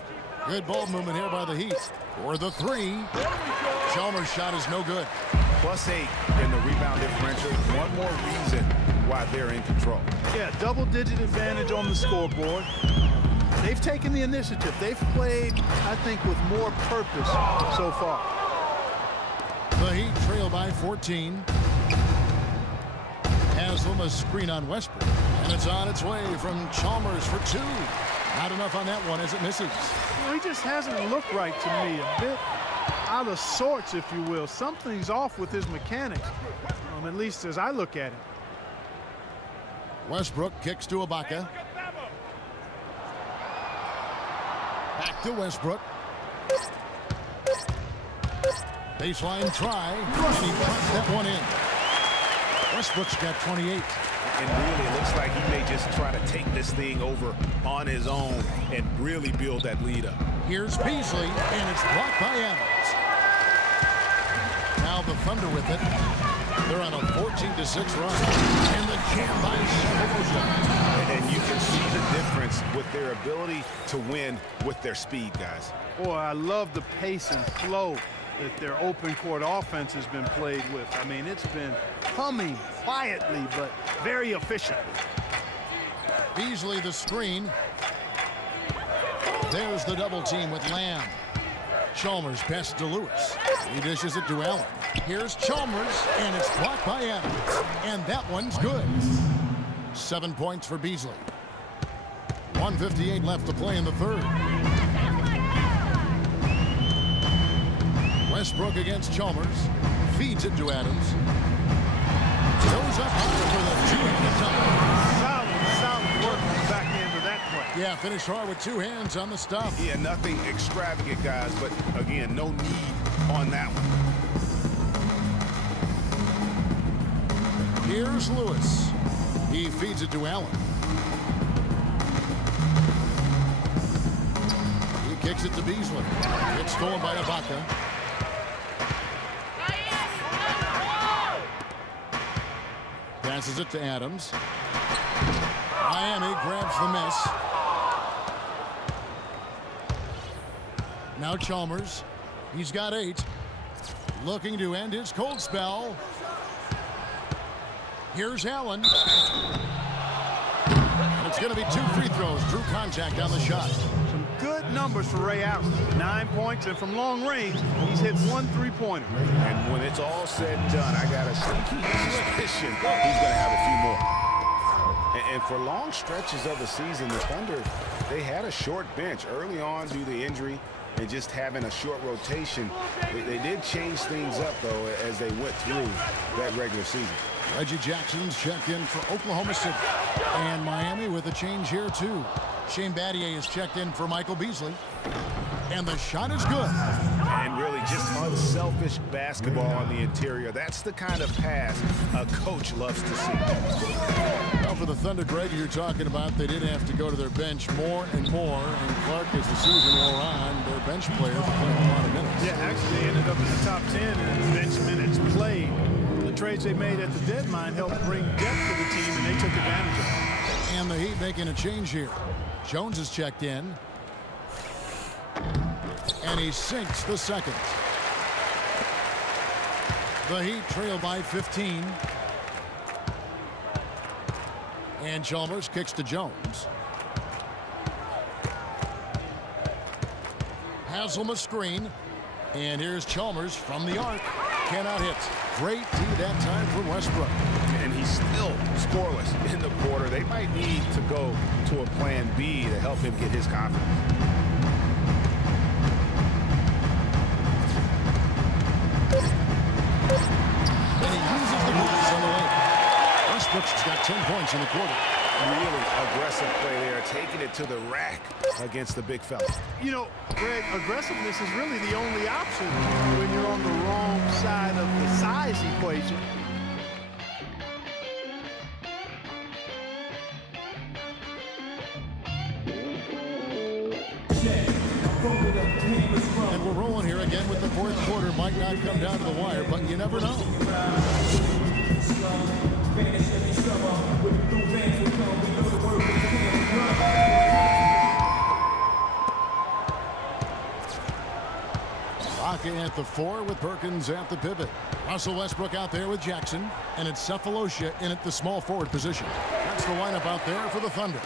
Good ball movement here by the Heat. For the 3. Chalmers' shot is no good. +8 in the rebound differential. One more reason why they're in control. Yeah, double-digit advantage on the scoreboard. They've taken the initiative. They've played, I think, with more purpose so far. The Heat trail by 14. Haslam a screen on Westbrook. And it's on its way from Chalmers for 2. Not enough on that one as it misses. Well, he just hasn't looked right to me. A bit out of sorts, if you will. Something's off with his mechanics, at least as I look at it. Westbrook kicks to Ibaka. Back to Westbrook. Baseline try, and he puts that one in. Westbrook's got 28. And really, it looks like he may just try to take this thing over on his own and really build that lead up. Here's Beasley, and it's blocked by Adams. Now the Thunder with it. They're on a 14-6 run. And the jam by Westbrook. And you can see the difference with their ability to win with their speed, guys. Boy, I love the pace and flow that their open court offense has been played with. I mean, it's been humming quietly, but very efficiently. Beasley the screen. There's the double team with Lamb. Chalmers pass to Lewis. He dishes it to Allen. Here's Chalmers, and it's blocked by Adams. And that one's good. 7 points for Beasley. 1:58 left to play in the third. Westbrook against Chalmers. Feeds it to Adams. Goes up high for the 2-handed tie. Solid work from the back end of that play. Yeah, finished hard with 2 hands on the stuff. Yeah, nothing extravagant, guys, but again, no need on that one. Here's Lewis. He feeds it to Allen. He kicks it to Beasley. It's stolen by Ibaka. Passes it to Adams. Miami grabs the miss. Now Chalmers. He's got 8. Looking to end his cold spell. Here's Allen. And it's going to be 2 free throws. Drew contact on the shot. Some good numbers for Ray Allen. 9 points, and from long range, he's hit 1 3-pointer. And when it's all said and done, I got a sneaky suspicion he's going to have a few more. And for long stretches of the season, the Thunder, they had a short bench early on due to injury and just having a short rotation. They did change things up, though, as they went through that regular season. Reggie Jackson's checked in for Oklahoma City. And Miami with a change here, too. Shane Battier is checked in for Michael Beasley. And the shot is good. And really just unselfish basketball on the interior. That's the kind of pass a coach loves to see. Well, for the Thunder, Greg, you're talking about, they did have to go to their bench more and more. And Clark, as the season wore on, their bench players are playing a lot of minutes. Yeah, actually they ended up in the top 10 in bench minutes played. The trades they made at the deadline helped bring depth to the team, and they took advantage of it. And the Heat making a change here. Jones is checked in. And he sinks the second. The Heat trail by 15. And Chalmers kicks to Jones. Haslam a screen. And here's Chalmers from the arc. Cannot hit. Great D that time from Westbrook. And he's still scoreless in the quarter. They might need to go to a plan B to help him get his confidence. And he uses the boots on the way. Westbrook's got 10 points in the quarter. Really aggressive play there, taking it to the rack against the big fella. You know, Greg, aggressiveness is really the only option when you're on the wrong side of the size equation. And we're rolling here again with the fourth quarter. Might not come down to the wire, but you never know. Ibaka at the 4 with Perkins at the pivot. Russell Westbrook out there with Jackson, and it's Cephalosha in at the small forward position. That's the lineup out there for the Thunder.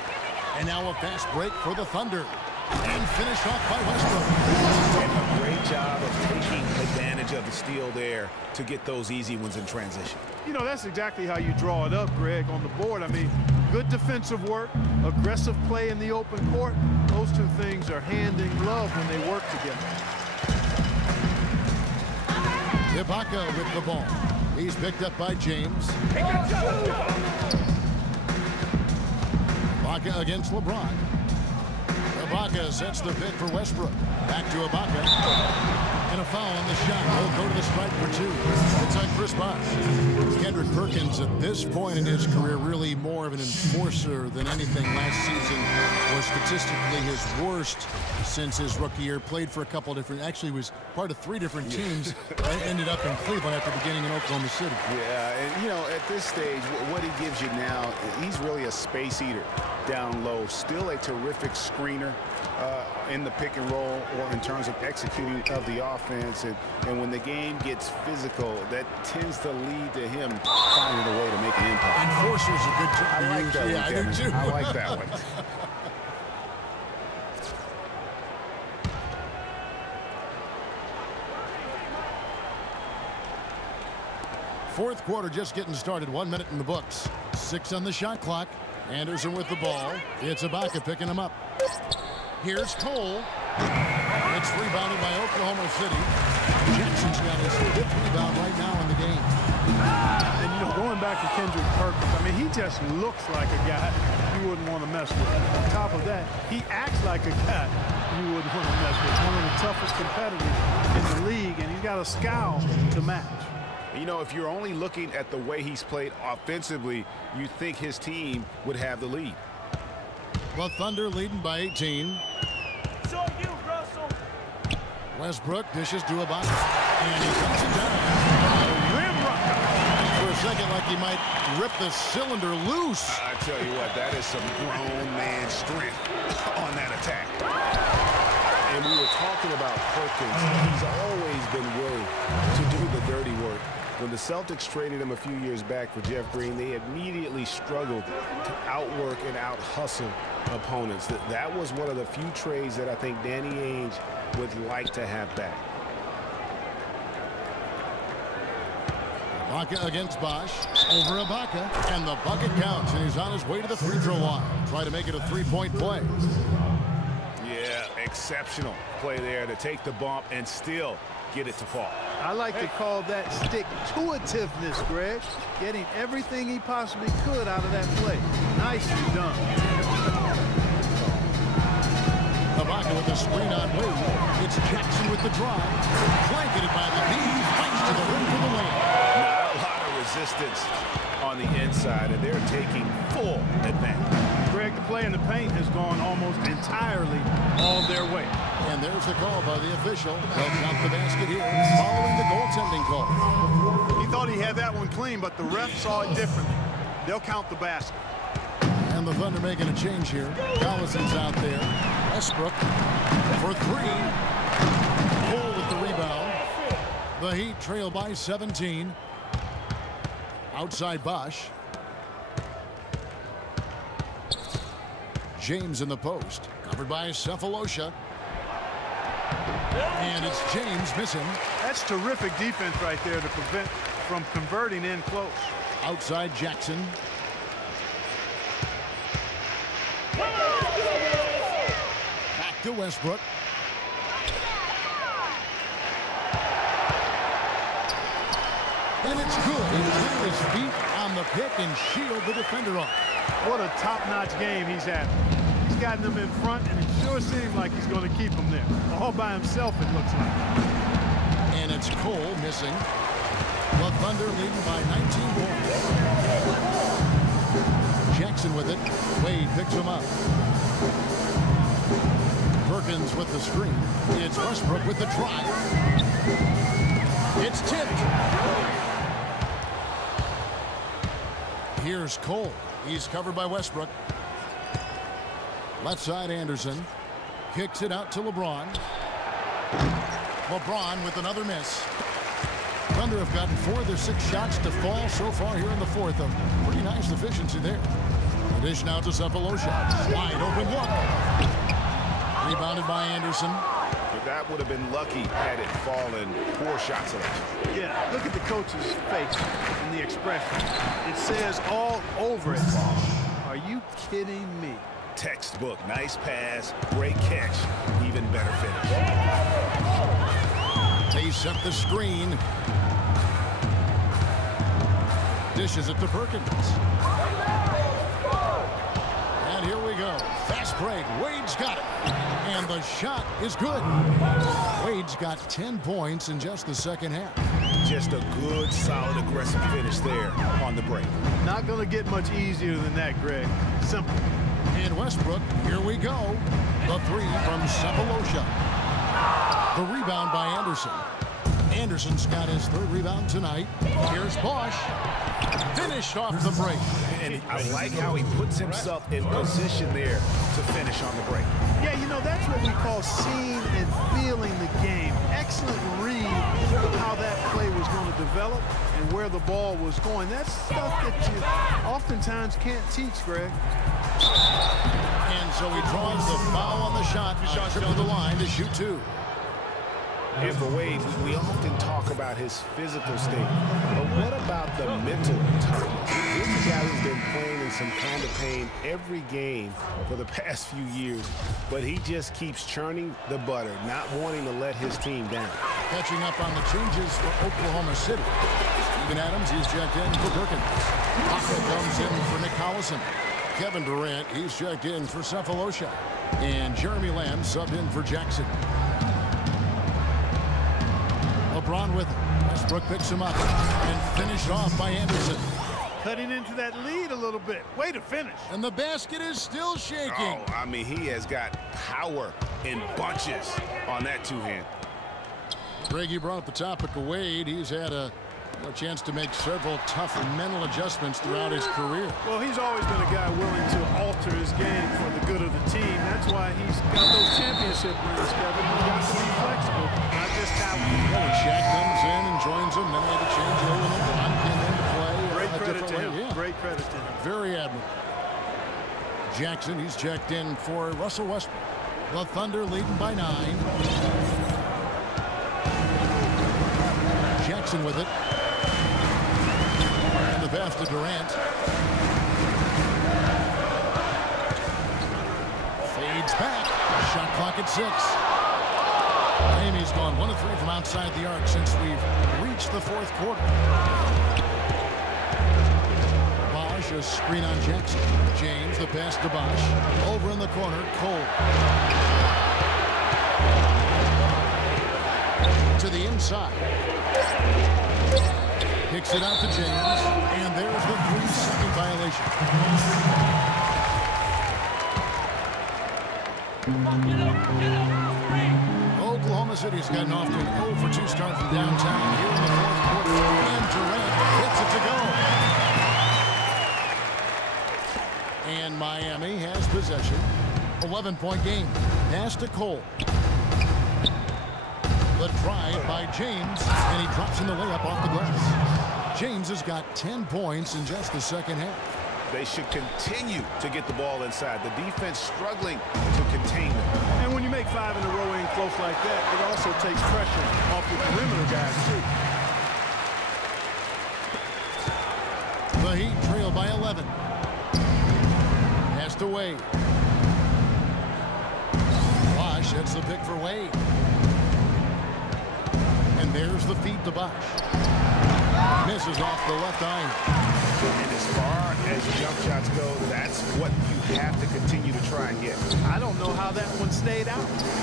And now a fast break for the Thunder. And finished off by Westbrook. And a great job of taking advantage of the steal there to get those easy ones in transition. You know, that's exactly how you draw it up, Greg, on the board. I mean, good defensive work, aggressive play in the open court. Those two things are hand in glove when they work together. Ibaka with the ball. He's picked up by James. Ibaka against LeBron. Ibaka sets the pick for Westbrook. Back to Ibaka. And a foul on the shot. He'll go to the strike for 2. It's on Chris Bosh. Kendrick Perkins at this point in his career really more of an enforcer than anything. Last season was statistically his worst since his rookie year. Played for a couple different, actually was part of 3 different teams. Ended up in Cleveland after beginning in Oklahoma City. Yeah, and you know, at this stage, what he gives you now, he's really a space eater down low. Still a terrific screener in the pick and roll or in terms of executing of the offense. And when the game gets physical, that tends to lead to him finding a way to make an impact. Enforcer's a good term to use. That yeah, one, I do too. I like that one. Fourth quarter just getting started. 1 minute in the books. 6 on the shot clock. Anderson with the ball. It's Ibaka picking him up. Here's Cole. It's rebounded by Oklahoma City. Jackson's got his 5th rebound right now in the game. And, you know, going back to Kendrick Perkins, I mean, he just looks like a guy you wouldn't want to mess with. On top of that, he acts like a guy you wouldn't want to mess with. One of the toughest competitors in the league, and he's got a scowl to match. You know, if you're only looking at the way he's played offensively, you think his team would have the lead. The Thunder leading by 18. Show you, Russell. Westbrook dishes to Ibaka. And he cuts it down. Rim rocker. For a second, like he might rip the cylinder loose. I tell you what, that is some grown man strength on that attack. And we were talking about Perkins. He's always been willing to do the dirty work. When the Celtics traded him a few years back for Jeff Green, they immediately struggled to outwork and out-hustle opponents. That was one of the few trades that I think Danny Ainge would like to have back. Ibaka against Bosh. Over Ibaka. And the bucket counts. And he's on his way to the free throw line. Try to make it a 3-point play. Yeah, exceptional play there to take the bump and still get it to fall. I like to call that stick-to-itiveness, Greg. Getting everything he possibly could out of that play. Nicely done. Ibaka with the screen on Wade. It's Jackson with the drive. Blanketed by the knee. Fights to the rim for the win. Not a lot of resistance on the inside, and they're taking full advantage. Greg, the play in the paint has gone almost entirely all their way. And there's the call by the official. They'll count the basket here following the goaltending call. He thought he had that one clean, but the ref saw it differently. They'll count the basket. And the Thunder making a change here. Collison's out there. Westbrook for 3. Cole with the rebound. The Heat trail by 17. Outside Bosh. James in the post. Covered by Cephalosha. And it's James missing. That's terrific defense right there to prevent from converting in close. Outside Jackson. Back to Westbrook. And it's good. He put his feet on the pick and shield the defender off. What a top-notch game he's having. He's gotten them in front, and it sure seems like he's going to keep them there. All by himself, it looks like. And it's Cole missing. The Thunder leading by 19 points. Jackson with it. Wade picks him up. Perkins with the screen. It's Westbrook with the drive. It's tipped. Here's Cole. He's covered by Westbrook. Left side Anderson. Kicks it out to LeBron. LeBron with another miss. Thunder have gotten 4 of their 6 shots to fall so far here in the fourth. A pretty nice efficiency there. Dish now to Cephalosha. Wide open look. Rebounded by Anderson. But that would have been lucky had it fallen. Poor shot selection. Yeah, look at the coach's face and the expression. It says all over it. Are you kidding me? Textbook. Nice pass. Great catch. Even better finish. They set the screen. Dishes it to Perkins. And here we go. Fast break. Wade's got it. And the shot is good. Wade's got 10 points in just the second half. Just a good, solid, aggressive finish there on the break. Not going to get much easier than that, Greg. Simple. And Westbrook, here we go. The three from Cephalosha. The rebound by Anderson. Anderson's got his third rebound tonight. Here's Bosch. Finished off the break. And I like how he puts himself in position there to finish on the break. Yeah, you know, that's what we call seeing and feeling the game. Excellent read of how that play was going to develop and where the ball was going. That's stuff that you oftentimes can't teach, Greg. And so he draws the foul on the shot. Trip to the line to shoot two. And for Wade, we often talk about his physical state, but what about the mental toughness? This is a guy who's been playing in some kind of pain every game for the past few years, but he just keeps churning the butter, not wanting to let his team down. Catching up on the changes for Oklahoma City. Steven Adams, he's checked in for Perkins. Haka comes in for Nick Collison. Kevin Durant, he's checked in for Cephalosha. And Jeremy Lamb subbed in for Jackson. LeBron with him. Westbrook picks him up and finished off by Anderson. Cutting into that lead a little bit. Way to finish. And the basket is still shaking. Oh, I mean, he has got power in bunches on that two-hand. Greg, you brought up the topic of Wade. He's had a chance to make several tough mental adjustments throughout his career. Well, he's always been a guy willing to alter his game for the good of the team. That's why he's got those championship rings, Kevin. He's got to be flexible, not just talented. Well, when Shaq comes in and joins him, then they had to change it over. LeBron came in to play Great credit to him. Yeah. Great credit to him. Very admirable. Jackson, he's checked in for Russell Westbrook. The Thunder leading by 9. Jackson with it. And the pass to Durant. Fades back. Shot clock at 6. Amy's gone 1 of 3 from outside the arc since we've reached the fourth quarter. Bosch, a screen on Jackson. James, the pass to Bosch. Over in the corner, Cole. To the inside. Kicks it out to James, and there's the 3-second violation. Oklahoma City's gotten off to an 0-for-2 start from downtown here in the fourth quarter, and Durant hits it to go. And Miami has possession. 11-point game. Pass to Cole. The drive by James, and he drops in the layup off the glass. James has got 10 points in just the second half. They should continue to get the ball inside. The defense struggling to contain them. And when you make 5 in a row in close like that, it also takes pressure off the perimeter guys, too. The Heat trail by 11. Pass to Wade. Bosch hits the pick for Wade. And there's the feed to Bosch. Misses off the left iron. And as far as jump shots go, that's what you have to continue to try and get. I don't know how that one stayed out.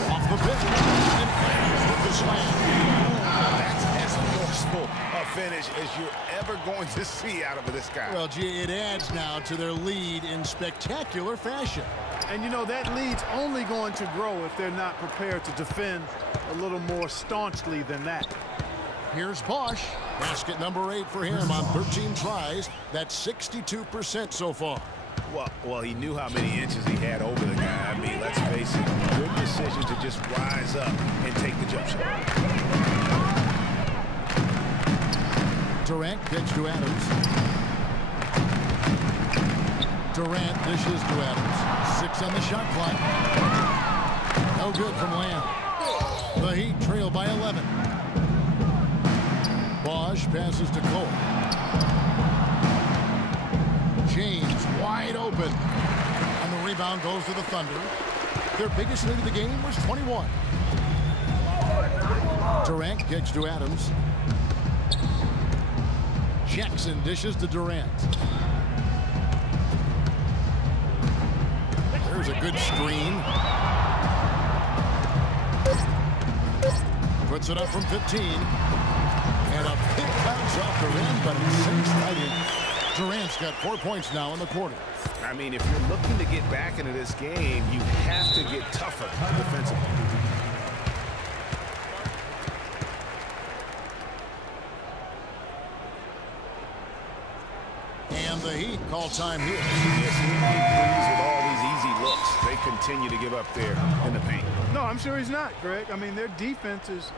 Off the pick. And ends with the slam. That's as forceful a finish as you're ever going to see out of this guy. Well, gee, it adds now to their lead in spectacular fashion. And, you know, that lead's only going to grow if they're not prepared to defend a little more staunchly than that. Here's Bosch. Basket number 8 for him on 13 tries. That's 62% so far. Well, he knew how many inches he had over the guy. I mean, let's face it, good decision to just rise up and take the jump shot. Durant gets to Adams. Durant dishes to Adams. 6 on the shot clock. No good from Lamb. The Heat trail by 11. Bosch passes to Cole. James wide open. And the rebound goes to the Thunder. Their biggest lead of the game was 21. Durant kicks to Adams. Jackson dishes to Durant. There's a good screen. Puts it up from 15. And a big bounce off the rim, but it sinks right in. Durant's got 4 points now in the quarter. I mean, if you're looking to get back into this game, you have to get tougher defensively. And the Heat call time here. Yes, pleased with all these easy looks. They continue to give up there in the paint. No, I'm sure he's not, Greg. I mean, their defense is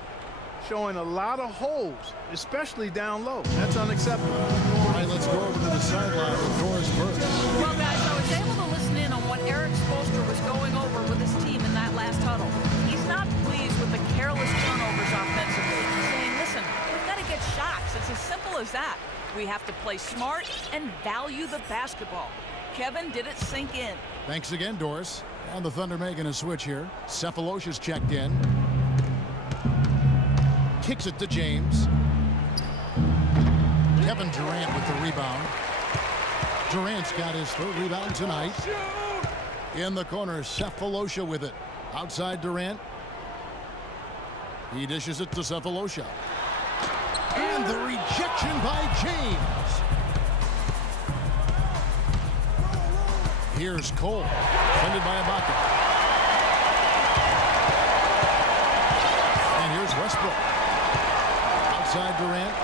showing a lot of holes, especially down low. That's unacceptable. All right, let's go over to the sideline with Doris first. Well, guys, I was able to listen in on what Eric Spoelstra was going over with his team in that last huddle. He's not pleased with the careless turnovers offensively. He's saying, listen, we've got to get shots. It's as simple as that. We have to play smart and value the basketball. Kevin, did it sink in? Thanks again, Doris. And the Thunder making a switch here. Cephalosha's checked in. Kicks it to James. Kevin Durant with the rebound. Durant's got his 3rd rebound tonight. In the corner, Cephalosha with it. Outside Durant. He dishes it to Cephalosha. And the rejection by James. Here's Cole, defended by Ibaka. And here's Westbrook. Outside Durant.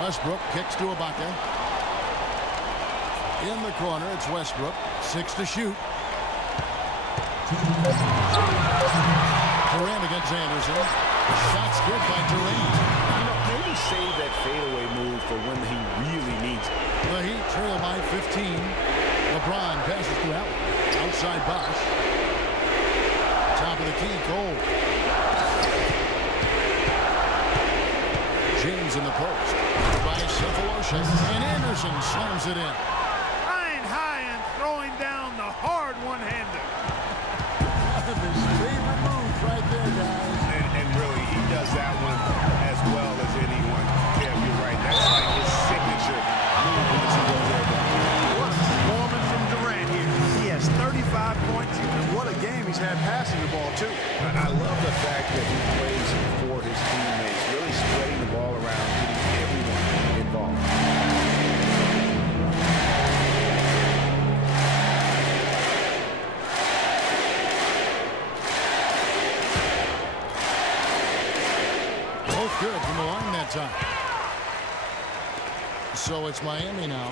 Westbrook kicks to Ibaka. In the corner, it's Westbrook. 6 to shoot. Durant against Anderson. Shots good by Durant. You know, maybe save that fadeaway move for when he really needs it. The Heat trail by 15. LeBron passes to Allen. Outside Bosch. Top of the key, Cole. James in the post. By Cephalosha. And Anderson slams it in. Flying high and throwing down the hard one-hander. His favorite move right there, guys. And really, he does that one as well as anyone. Yeah, you're right. That's like his signature move once he goes over. What a performance from Durant here. He has 35 points. And what a game he's had passing the ball, too. I love the fact that he plays for his teammates, really spreading the ball around, getting everyone involved. Good from the line that time. So it's Miami now,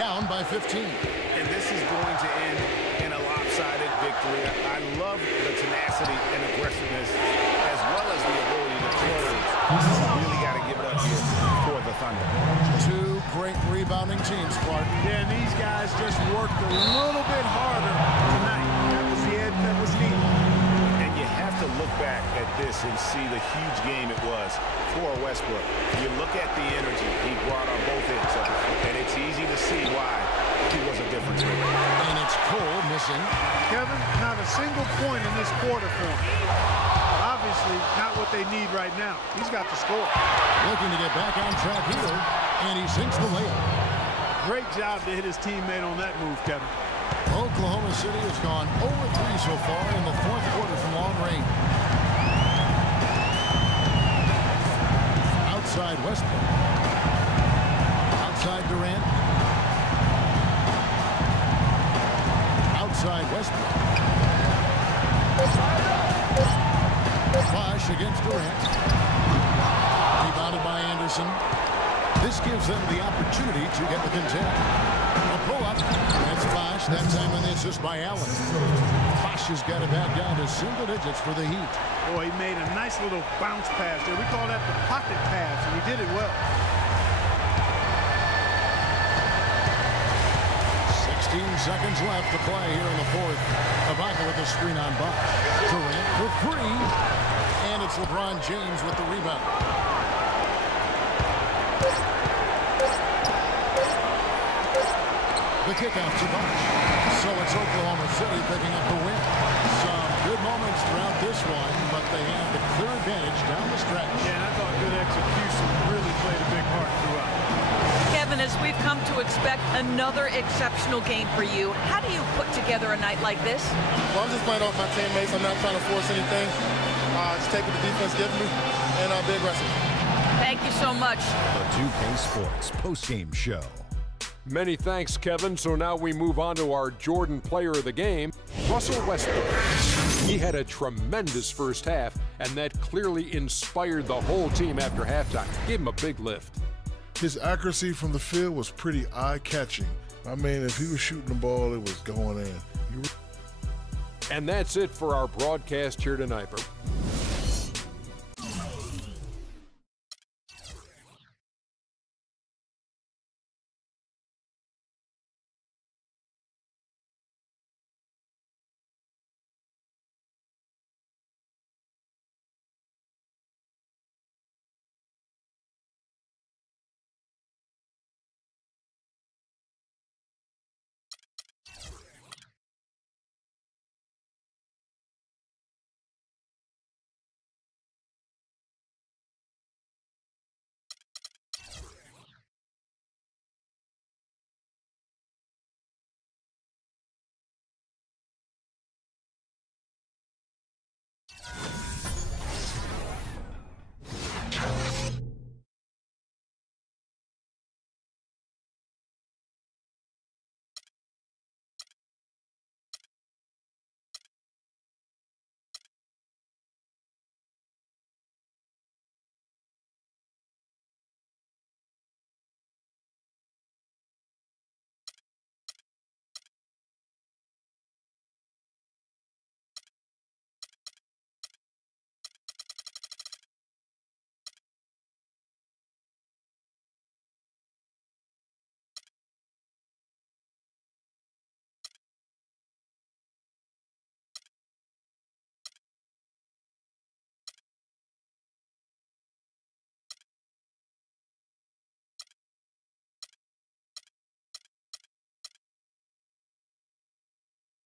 down by 15. And this is going to end in a lopsided victory. I love the tenacity and aggressiveness as well as the ability to close. Really got to give it up here for the Thunder. 2 great rebounding teams, Clark. Yeah, and these guys just worked a little bit harder tonight. That was the edge that was needed. You have to look back at this and see the huge game it was for Westbrook. You look at the energy he brought on both ends of it, and it's easy to see why he was a difference maker. And it's Cole missing. Kevin, not a single point in this quarter for him. Obviously, not what they need right now. He's got to score. Looking to get back on track here, and he sinks the layup. Great job to hit his teammate on that move, Kevin. Oklahoma City has gone 0-3 so far in the 4th quarter from long range. Outside Westbrook. Outside Durant. Outside Westbrook. Bosch against Durant. Rebounded by Anderson. This gives them the opportunity to get within 10. A pull-up. That's Bosch. That time on the assist by Allen. Bosch has got it back down to single digits for the Heat. Boy, he made a nice little bounce pass there. We call that the pocket pass, and he did it well. seconds left to play here in the fourth. Ibaka with the screen on Bosch. Durant for three. And it's LeBron James with the rebound. The kickoff to Bosch. So it's Oklahoma City picking up the win. Some good moments throughout this one, but they have the clear advantage down the stretch. Yeah, I thought good execution really played a big part throughout. Kevin, as we've come to expect another exceptional game for you, how do you put together a night like this? Well, I'm just playing off my teammates. I'm not trying to force anything. Just take what the defense gives me, and I'll be aggressive. Thank you so much. The 2K Sports postgame show. Many thanks, Kevin. So now we move on to our Jordan player of the game, Russell Westbrook. He had a tremendous first half, and that clearly inspired the whole team after halftime. Gave him a big lift. His accuracy from the field was pretty eye-catching. I mean, if he was shooting the ball, it was going in. And that's it for our broadcast here tonight. But